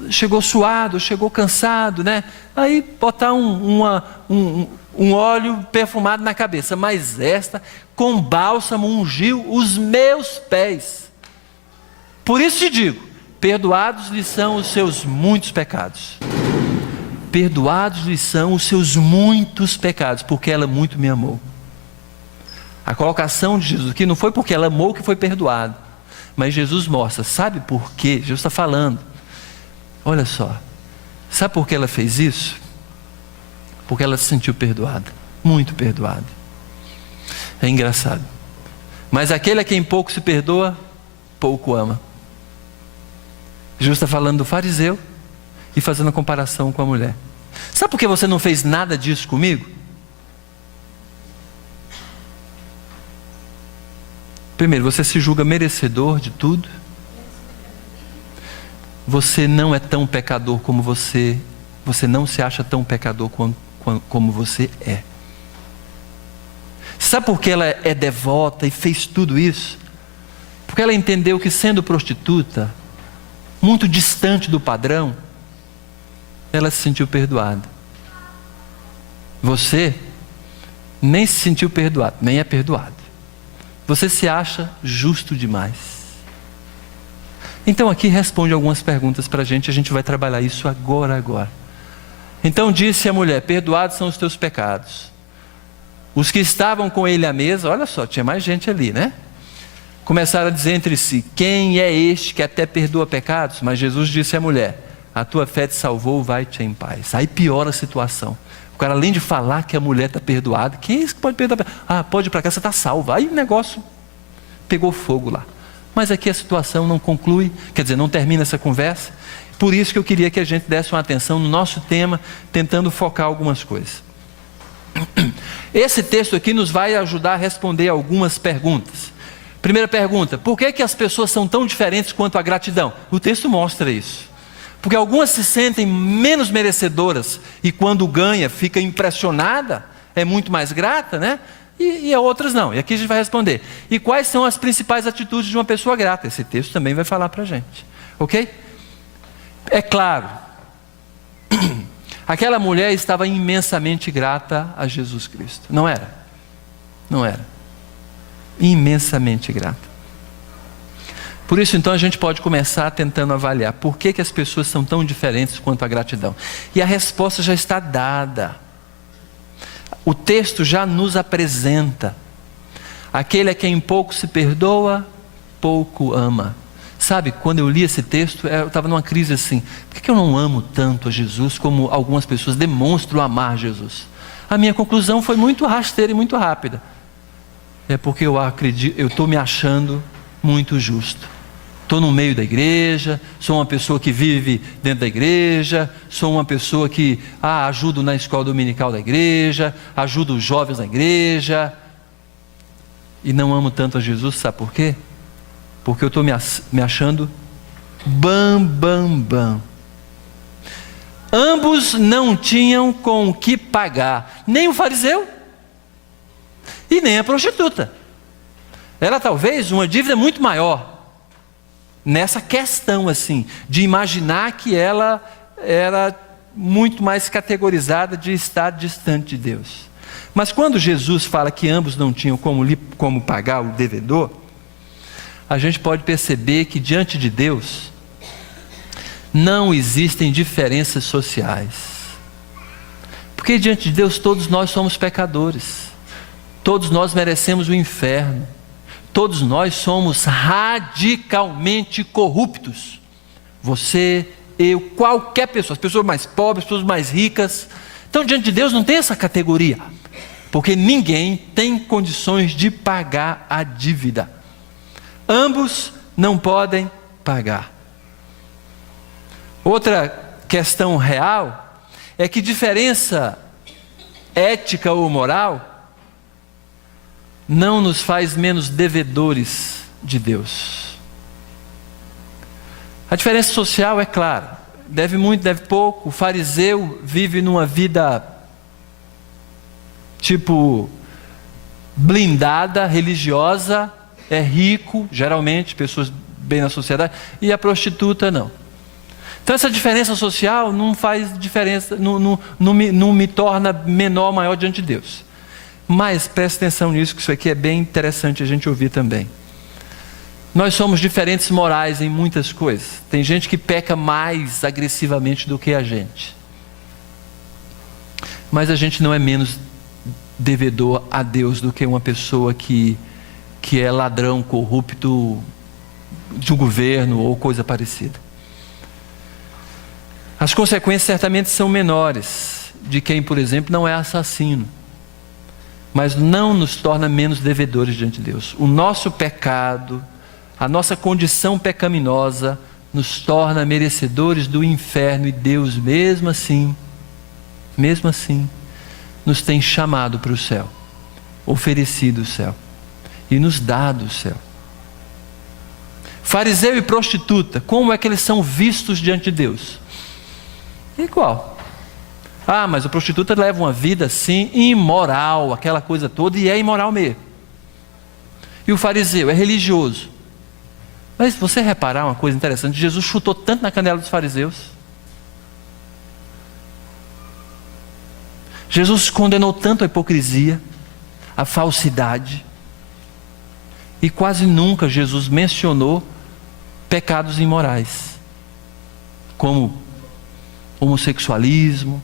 chegou suado, chegou cansado, né? Aí botar um óleo perfumado na cabeça. Mas esta, com bálsamo, ungiu os meus pés. Por isso te digo, perdoados lhe são os seus muitos pecados. Perdoados lhe são os seus muitos pecados, porque ela muito me amou. A colocação de Jesus aqui não foi porque ela amou que foi perdoado, mas Jesus mostra, sabe por quê? Jesus está falando, olha só, sabe por que ela fez isso? Porque ela se sentiu perdoada, muito perdoada. É engraçado, mas aquele a quem pouco se perdoa, pouco ama. Jesus está falando do fariseu e fazendo a comparação com a mulher. Sabe por que você não fez nada disso comigo? Primeiro, você se julga merecedor de tudo. Você não é tão pecador como você não se acha tão pecador como você é. Sabe por que ela é devota e fez tudo isso? Porque ela entendeu que, sendo prostituta, muito distante do padrão, ela se sentiu perdoada. Você nem se sentiu perdoado, nem é perdoado. Você se acha justo demais. Então aqui responde algumas perguntas para a gente vai trabalhar isso agora. Então disse a mulher, perdoados são os teus pecados. Os que estavam com ele à mesa, olha só, tinha mais gente ali, né? Começaram a dizer entre si, quem é este que até perdoa pecados? Mas Jesus disse à mulher, a tua fé te salvou, vai-te em paz. Aí piora a situação. O cara, além de falar que a mulher está perdoada, quem é esse que pode perdoar? Ah, pode ir para cá, você está salvo. Aí o negócio pegou fogo lá. Mas aqui a situação não conclui, quer dizer, não termina essa conversa. Por isso que eu queria que a gente desse uma atenção no nosso tema, tentando focar algumas coisas. Esse texto aqui nos vai ajudar a responder algumas perguntas. Primeira pergunta, por que as pessoas são tão diferentes quanto à gratidão? O texto mostra isso. Porque algumas se sentem menos merecedoras e quando ganha fica impressionada, é muito mais grata, né? E outras não. E aqui a gente vai responder. E quais são as principais atitudes de uma pessoa grata? Esse texto também vai falar para a gente. Ok? É claro, aquela mulher estava imensamente grata a Jesus Cristo. Não era? Não era. Imensamente grata. Por isso, então, a gente pode começar tentando avaliar por que as pessoas são tão diferentes quanto à gratidão. E a resposta já está dada. O texto já nos apresenta. Aquele a quem pouco se perdoa, pouco ama. Sabe, quando eu li esse texto, eu estava numa crise assim. Por que eu não amo tanto a Jesus como algumas pessoas demonstram amar Jesus? A minha conclusão foi muito rasteira e muito rápida. É porque eu estou me achando muito justo. Estou no meio da igreja, sou uma pessoa que vive dentro da igreja, sou uma pessoa que ajudo na escola dominical da igreja, ajudo os jovens da igreja, e não amo tanto a Jesus, sabe por quê? Porque eu estou me achando bam. Ambos não tinham com o que pagar, nem o fariseu e nem a prostituta. Era talvez uma dívida muito maior, nessa questão assim, de imaginar que ela era muito mais categorizada de estar distante de Deus. Mas quando Jesus fala que ambos não tinham como pagar o devedor, a gente pode perceber que diante de Deus não existem diferenças sociais. Porque diante de Deus todos nós somos pecadores. Todos nós merecemos o inferno. Todos nós somos radicalmente corruptos. Você, eu, qualquer pessoa, as pessoas mais pobres, as pessoas mais ricas. Então diante de Deus não tem essa categoria. Porque ninguém tem condições de pagar a dívida. Ambos não podem pagar. Outra questão real é que diferença ética ou moral não nos faz menos devedores de Deus. A diferença social é clara. Deve muito, deve pouco. O fariseu vive numa vida tipo blindada, religiosa, é rico, geralmente, pessoas bem na sociedade, e a prostituta não. Então essa diferença social não faz diferença, não me torna menor ou maior diante de Deus. Mas preste atenção nisso, que isso aqui é bem interessante a gente ouvir também. Nós somos diferentes morais em muitas coisas. Tem gente que peca mais agressivamente do que a gente. Mas a gente não é menos devedor a Deus do que uma pessoa que é ladrão, corrupto de um governo ou coisa parecida. As consequências certamente são menores de quem, por exemplo, não é assassino. Mas não nos torna menos devedores diante de Deus. O nosso pecado, a nossa condição pecaminosa nos torna merecedores do inferno, e Deus mesmo assim, nos tem chamado para o céu, oferecido o céu e nos dado o céu. Fariseu e prostituta, como é que eles são vistos diante de Deus? Igual. Ah, mas a prostituta leva uma vida assim, imoral, aquela coisa toda, e é imoral mesmo. E o fariseu é religioso. Mas se você reparar uma coisa interessante, Jesus chutou tanto na canela dos fariseus. Jesus condenou tanto a hipocrisia, a falsidade, e quase nunca Jesus mencionou pecados imorais, como homossexualismo,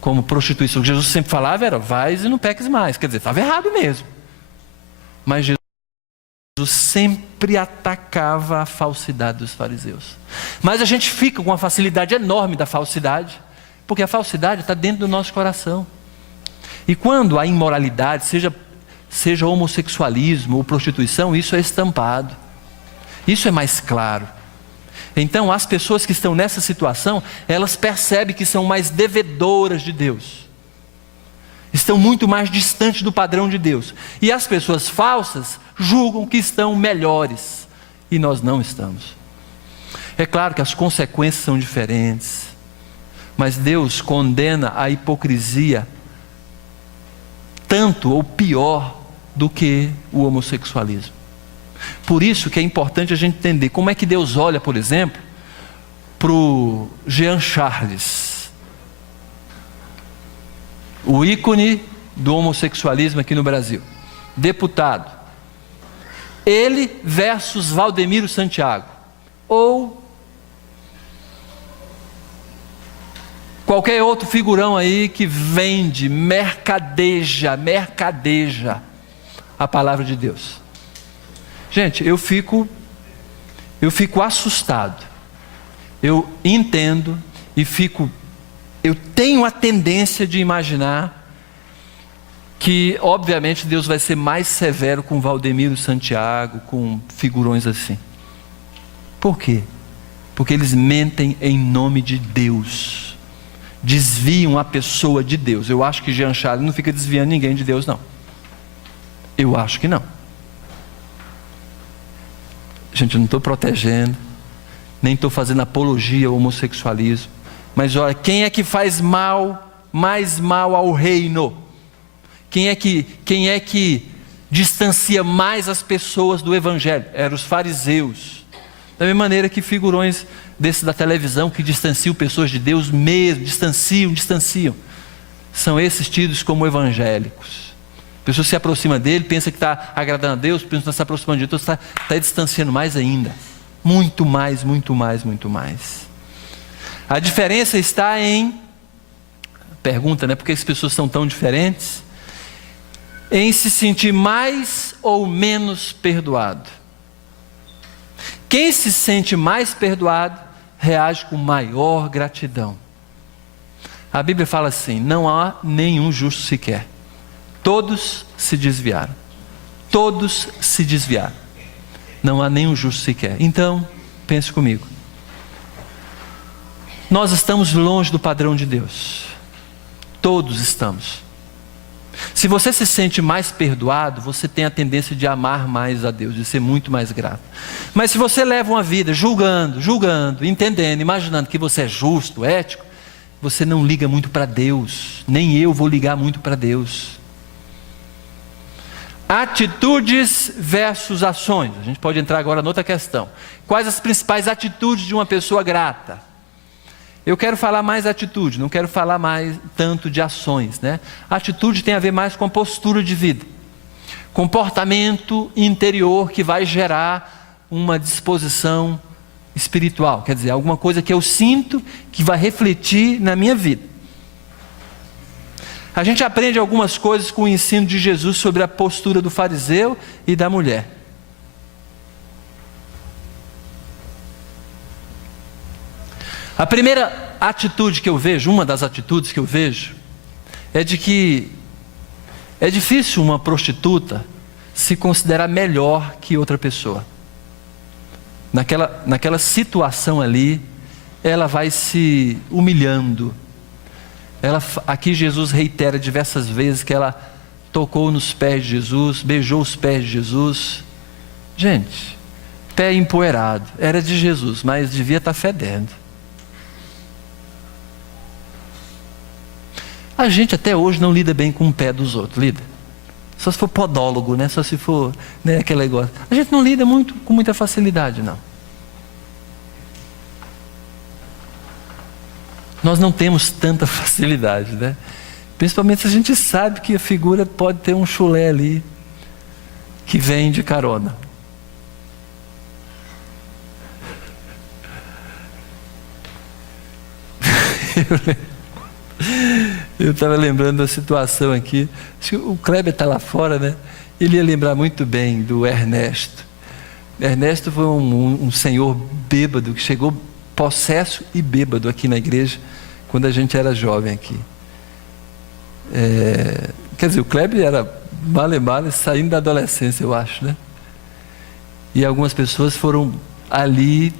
como prostituição. Jesus sempre falava era, vais e não peques mais. Quer dizer, estava errado mesmo. Mas Jesus sempre atacava a falsidade dos fariseus. Mas a gente fica com uma facilidade enorme da falsidade, porque a falsidade está dentro do nosso coração. E quando a imoralidade, seja homossexualismo ou prostituição, isso é estampado. Isso é mais claro. Então as pessoas que estão nessa situação, elas percebem que são mais devedoras de Deus. Estão muito mais distantes do padrão de Deus. E as pessoas falsas julgam que estão melhores. E nós não estamos. É claro que as consequências são diferentes. Mas Deus condena a hipocrisia tanto ou pior do que o homossexualismo. Por isso que é importante a gente entender como é que Deus olha, por exemplo, para o Jean Charles, o ícone do homossexualismo aqui no Brasil, deputado. Ele versus Valdemiro Santiago, ou qualquer outro figurão aí que vende, mercadeja a palavra de Deus. Gente, eu fico assustado. Eu entendo eu tenho a tendência de imaginar que, obviamente, Deus vai ser mais severo com Valdemiro Santiago, com figurões assim. Por quê? Porque eles mentem em nome de Deus. Desviam a pessoa de Deus. Eu acho que Jean Charles não fica desviando ninguém de Deus, não. Eu acho que não. Gente, eu não estou protegendo, nem estou fazendo apologia ao homossexualismo. Mas olha, quem é que faz mais mal ao reino? Quem é que distancia mais as pessoas do evangelho? Eram os fariseus. Da mesma maneira que figurões desses da televisão que distanciam pessoas de Deus mesmo, distanciam. São esses tidos como evangélicos. A pessoa se aproxima dele, pensa que está agradando a Deus, pensa que está se aproximando de Deus, está distanciando mais ainda. Muito mais. A diferença está em pergunta, né? Por que as pessoas são tão diferentes? Em se sentir mais ou menos perdoado. Quem se sente mais perdoado, reage com maior gratidão. A Bíblia fala assim: não há nenhum justo sequer. Todos se desviaram. Todos se desviaram. Não há nenhum justo sequer. Então, pense comigo. Nós estamos longe do padrão de Deus. Todos estamos. Se você se sente mais perdoado, você tem a tendência de amar mais a Deus, de ser muito mais grato. Mas se você leva uma vida julgando, entendendo, imaginando que você é justo, ético, você não liga muito para Deus. Nem eu vou ligar muito para Deus. Atitudes versus ações. A gente pode entrar agora noutra questão. Quais as principais atitudes de uma pessoa grata? Eu quero falar mais atitude, não quero falar mais tanto de ações, né? Atitude tem a ver mais com a postura de vida. Comportamento interior que vai gerar uma disposição espiritual. Quer dizer, alguma coisa que eu sinto que vai refletir na minha vida. A gente aprende algumas coisas com o ensino de Jesus sobre a postura do fariseu e da mulher. A primeira atitude que eu vejo, uma das atitudes que eu vejo, é de que é difícil uma prostituta se considerar melhor que outra pessoa. Naquela situação ali, ela vai se humilhando. Aqui Jesus reitera diversas vezes que ela tocou nos pés de Jesus, beijou os pés de Jesus. Gente, pé empoeirado, era de Jesus, mas devia estar fedendo. A gente até hoje não lida bem com o pé dos outros, lida? Só se for podólogo, né? Só se for, né, aquele negócio. A gente não lida com muita facilidade, não. Nós não temos tanta facilidade, né? Principalmente se a gente sabe que a figura pode ter um chulé ali que vem de carona. Eu estava lembrando da situação aqui. Acho que o Kleber está lá fora, né? Ele ia lembrar muito bem do Ernesto. Ernesto foi um senhor bêbado que chegou possesso e bêbado aqui na igreja quando a gente era jovem aqui. Quer dizer, o Kleber era male saindo da adolescência, eu acho, né? E algumas pessoas foram ali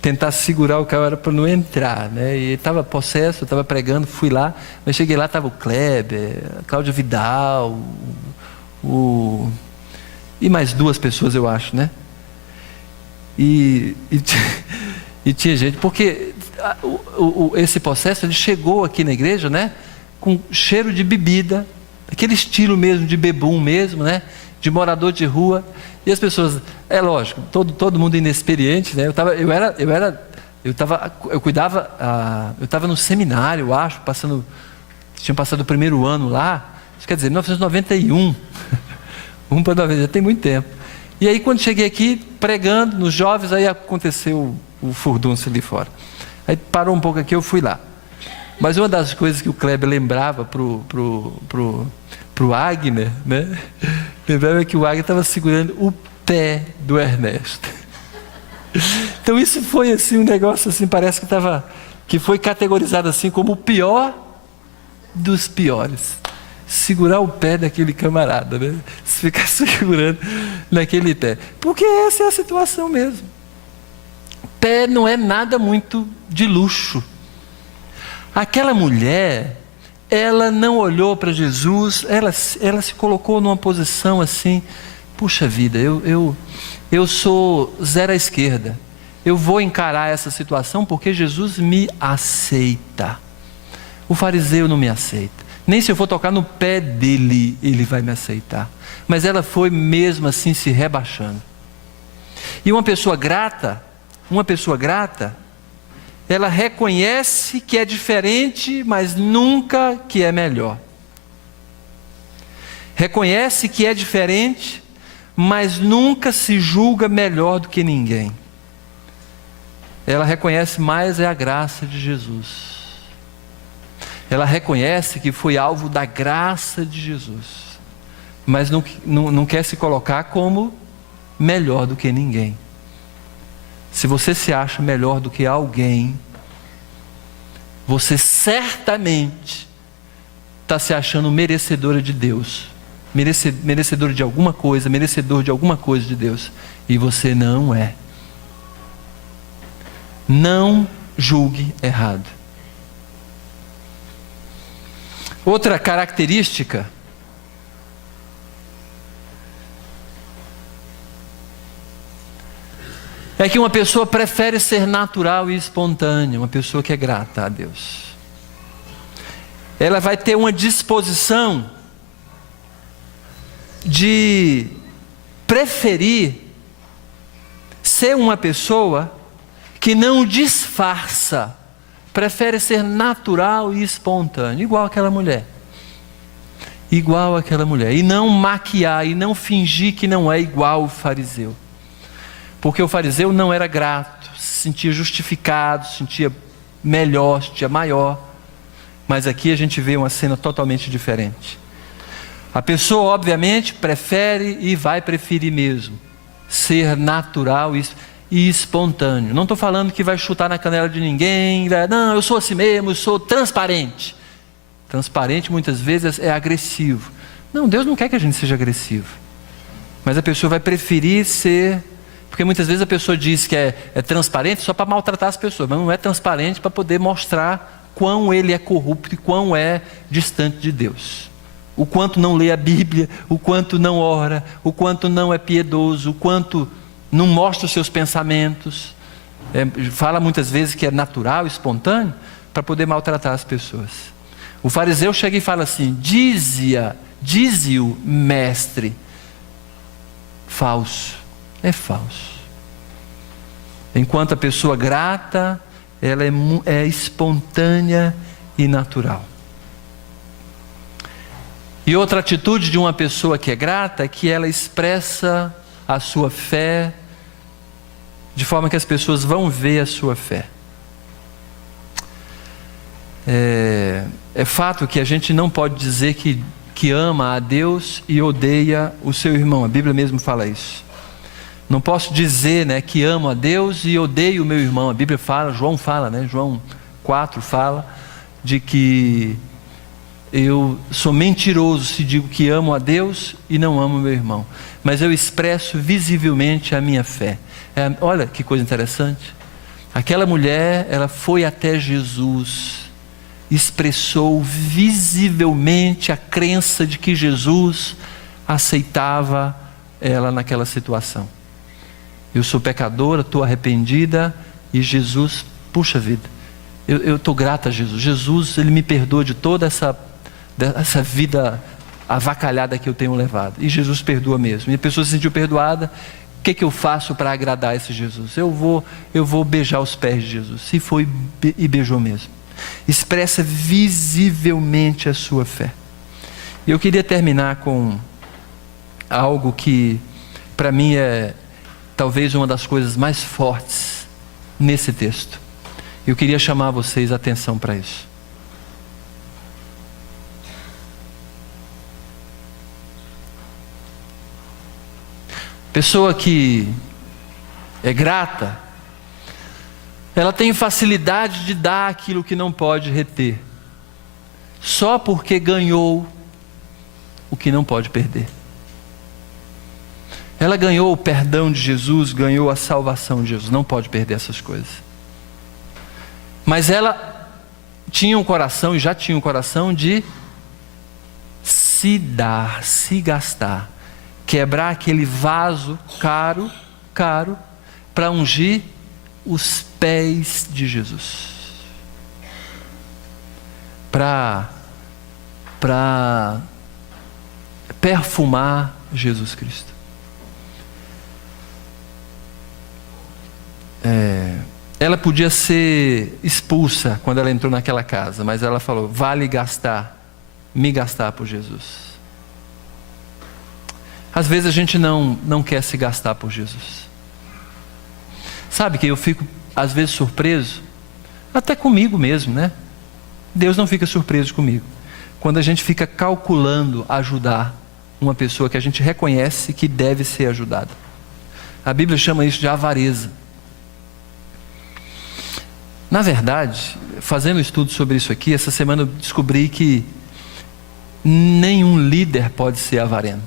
tentar segurar o cara para não entrar, né? E ele estava possesso, eu estava pregando, fui lá, mas cheguei lá, estava o Kleber, a Cláudia Vidal, e mais duas pessoas, eu acho, né? E tinha gente, porque esse possesso, ele chegou aqui na igreja, né? Com cheiro de bebida, aquele estilo mesmo de bebum mesmo, né? De morador de rua. E as pessoas, é lógico, todo mundo inexperiente, né? Eu estava no seminário, eu acho, tinha passado o primeiro ano lá, isso quer dizer, 1991, para 90, já tem muito tempo. E aí quando cheguei aqui, pregando nos jovens, aí aconteceu o furdúncio ali fora. Aí parou um pouco aqui, eu fui lá. Mas uma das coisas que o Kleber lembrava pro Agner, né? Lembrava que o Agner estava segurando o pé do Ernesto. Então isso foi assim um negócio assim, parece que foi categorizado assim como o pior dos piores. Segurar o pé daquele camarada, né? Ficar segurando naquele pé. Porque essa é a situação mesmo. Pé não é nada muito de luxo. Aquela mulher, ela não olhou para Jesus, ela se colocou numa posição assim, puxa vida, eu sou zero à esquerda, eu vou encarar essa situação porque Jesus me aceita. O fariseu não me aceita, nem se eu for tocar no pé dele, ele vai me aceitar. Mas ela foi mesmo assim se rebaixando. E uma pessoa grata, ela reconhece que é diferente, mas nunca que é melhor. Reconhece que é diferente, mas nunca se julga melhor do que ninguém. Ela reconhece mais a graça de Jesus. Ela reconhece que foi alvo da graça de Jesus, mas não quer se colocar como melhor do que ninguém. Se você se acha melhor do que alguém, você certamente está se achando merecedora de Deus, merecedor de alguma coisa, merecedor de alguma coisa de Deus, e você não é. Não julgue errado. Outra característica é que uma pessoa prefere ser natural e espontânea, uma pessoa que é grata a Deus. Ela vai ter uma disposição de preferir ser uma pessoa que não disfarça, prefere ser natural e espontâneo, igual aquela mulher. Igual aquela mulher. E não maquiar, e não fingir que não é igual o fariseu. Porque o fariseu não era grato, se sentia justificado, se sentia melhor, se sentia maior. Mas aqui a gente vê uma cena totalmente diferente. A pessoa, obviamente, prefere e vai preferir mesmo ser natural e espontâneo. Não estou falando que vai chutar na canela de ninguém. Não, eu sou assim mesmo, eu sou transparente. Transparente muitas vezes é agressivo. Não, Deus não quer que a gente seja agressivo. Mas a pessoa vai preferir ser... Porque muitas vezes a pessoa diz que é transparente só para maltratar as pessoas, mas não é transparente para poder mostrar quão ele é corrupto e quão é distante de Deus. O quanto não lê a Bíblia, o quanto não ora, o quanto não é piedoso, o quanto não mostra os seus pensamentos. Fala muitas vezes que é natural, espontâneo, para poder maltratar as pessoas. O fariseu chega e fala assim: dize-o, mestre. Falso. É falso. Enquanto a pessoa grata, ela é espontânea e natural. E outra atitude de uma pessoa que é grata é que ela expressa a sua fé de forma que as pessoas vão ver a sua fé. É fato que a gente não pode dizer que ama a Deus e odeia o seu irmão. A Bíblia mesmo fala isso. Não posso dizer, que amo a Deus e odeio o meu irmão. A Bíblia fala, João fala, João 4 fala de que eu sou mentiroso se digo que amo a Deus e não amo o meu irmão. Mas eu expresso visivelmente a minha fé. Olha que coisa interessante. Aquela mulher, ela foi até Jesus, expressou visivelmente a crença de que Jesus aceitava ela naquela situação. Eu sou pecadora, estou arrependida, e Jesus, puxa vida, eu estou grata a Jesus. Jesus, Ele me perdoa de toda essa vida avacalhada que eu tenho levado. E Jesus perdoa mesmo. E a pessoa se sentiu perdoada. O que eu faço para agradar esse Jesus? Eu vou beijar os pés de Jesus. Se foi e beijou mesmo. Expressa visivelmente a sua fé. E eu queria terminar com algo que para mim é talvez uma das coisas mais fortes nesse texto. Eu queria chamar vocês a atenção para isso. Pessoa que é grata, ela tem facilidade de dar aquilo que não pode reter, só porque ganhou o que não pode perder. Ela ganhou o perdão de Jesus, ganhou a salvação de Jesus, não pode perder essas coisas. Mas ela tinha um coração, e já tinha um coração de se dar, se gastar, quebrar aquele vaso caro, para ungir os pés de Jesus, para perfumar Jesus Cristo. Ela podia ser expulsa quando ela entrou naquela casa, mas ela falou: vale me gastar por Jesus. Às vezes a gente não quer se gastar por Jesus. Sabe que eu fico às vezes surpreso, até comigo mesmo, Deus não fica surpreso comigo quando a gente fica calculando ajudar uma pessoa que a gente reconhece que deve ser ajudada. A Bíblia chama isso de avareza. Na verdade, fazendo um estudo sobre isso aqui, essa semana eu descobri que nenhum líder pode ser avarento.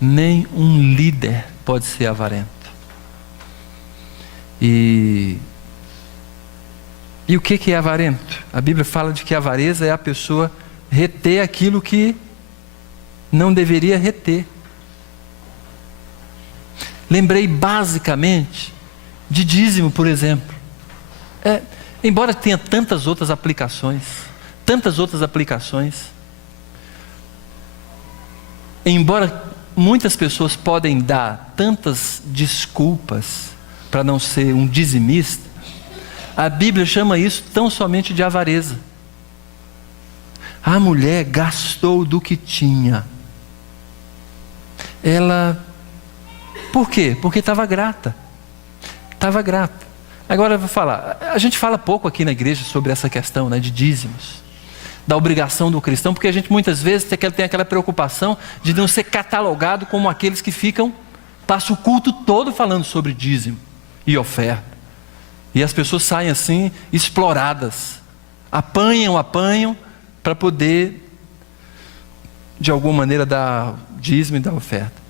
Nenhum líder pode ser avarento. E o que é avarento? A Bíblia fala de que a avareza é a pessoa reter aquilo que não deveria reter. Lembrei basicamente de dízimo, por exemplo. Embora tenha tantas outras aplicações, embora muitas pessoas podem dar tantas desculpas para não ser um dizimista, a Bíblia chama isso tão somente de avareza. A mulher gastou do que tinha. Por quê? Porque estava grata. Agora eu vou falar, a gente fala pouco aqui na igreja sobre essa questão, né, de dízimos, da obrigação do cristão, porque a gente muitas vezes tem aquela preocupação de não ser catalogado como aqueles que passam o culto todo falando sobre dízimo e oferta. E as pessoas saem assim, exploradas, apanham para poder, de alguma maneira, dar dízimo e dar oferta.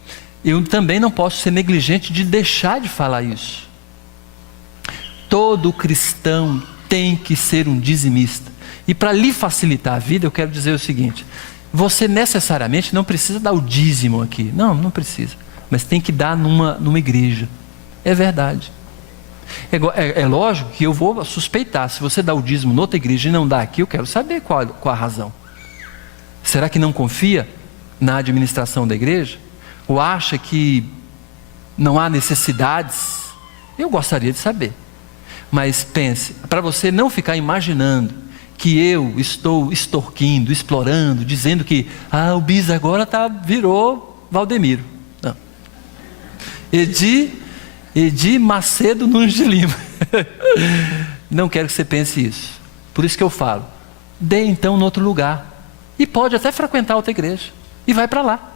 Eu também não posso ser negligente de deixar de falar isso. Todo cristão tem que ser um dizimista. E para lhe facilitar a vida, eu quero dizer o seguinte: você necessariamente não precisa dar o dízimo aqui. Não precisa. Mas tem que dar numa igreja. É verdade. É lógico que eu vou suspeitar. Se você dá o dízimo noutra igreja e não dá aqui, eu quero saber qual a razão. Será que não confia na administração da igreja? Ou acha que não há necessidades? Eu gostaria de saber. Mas pense, para você não ficar imaginando que eu estou extorquindo, explorando, dizendo que o bis agora virou Valdemiro. Não. Edi Macedo Nunes de Lima. Não quero que você pense isso. Por isso que eu falo, dê então em outro lugar. E pode até frequentar outra igreja. E vai para lá.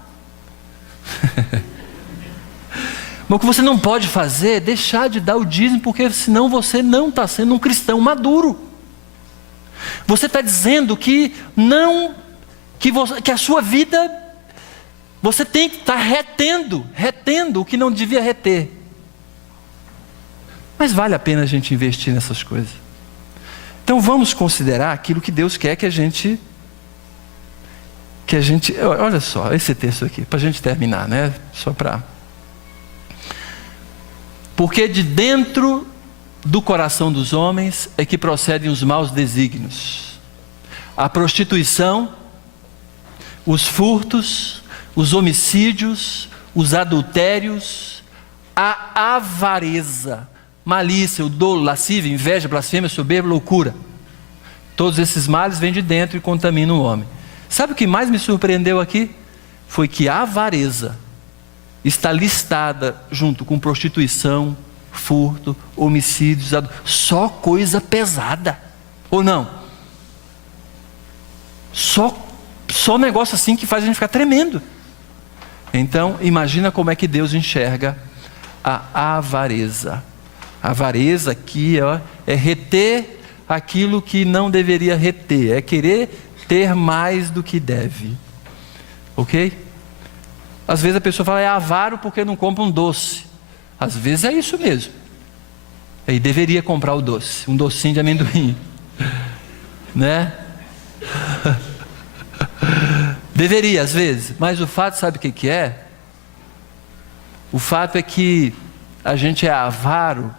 Mas o que você não pode fazer é deixar de dar o dízimo, porque senão você não está sendo um cristão maduro. Você está dizendo que a sua vida, você tem que estar retendo o que não devia reter. Mas vale a pena a gente investir nessas coisas. Então vamos considerar aquilo que Deus quer que a gente, olha só, esse texto aqui, para a gente terminar, né? Porque de dentro do coração dos homens é que procedem os maus desígnios, a prostituição, os furtos, os homicídios, os adultérios, a avareza, malícia, o dolo, lascívia, inveja, blasfêmia, soberba, loucura. Todos esses males vêm de dentro e contaminam o homem. Sabe o que mais me surpreendeu aqui? Foi que a avareza está listada junto com prostituição, furto, homicídios, só coisa pesada, ou não? Só negócio assim que faz a gente ficar tremendo. Então, imagina como é que Deus enxerga a avareza. A avareza aqui é reter aquilo que não deveria reter, é querer ter mais do que deve. Ok? Às vezes a pessoa fala, é avaro porque não compra um doce. Às vezes é isso mesmo. Aí deveria comprar o doce, um docinho de amendoim. Né? Deveria, às vezes. Mas o fato, sabe o que é? O fato é que a gente é avaro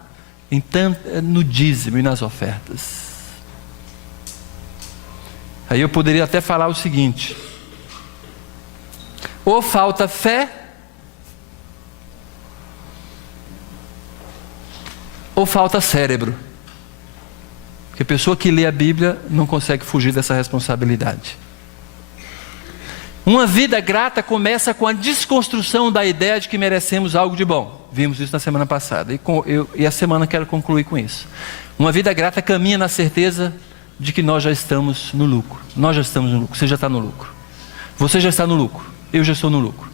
no dízimo e nas ofertas. Aí eu poderia até falar o seguinte: ou falta fé, ou falta cérebro. Porque a pessoa que lê a Bíblia não consegue fugir dessa responsabilidade. Uma vida grata começa com a desconstrução da ideia de que merecemos algo de bom. Vimos isso na semana passada. E a semana quero concluir com isso. Uma vida grata caminha na certeza de que nós já estamos no lucro. Nós já estamos no lucro, você já está no lucro. Você já está no lucro, eu já estou no lucro.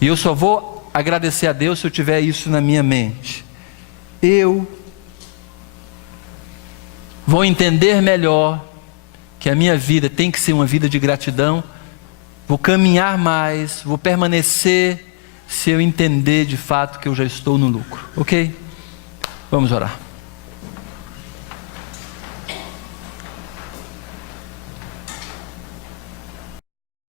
E eu só vou agradecer a Deus se eu tiver isso na minha mente. Eu vou entender melhor que a minha vida tem que ser uma vida de gratidão. Vou caminhar mais, vou permanecer se eu entender de fato que eu já estou no lucro. Ok? Vamos orar.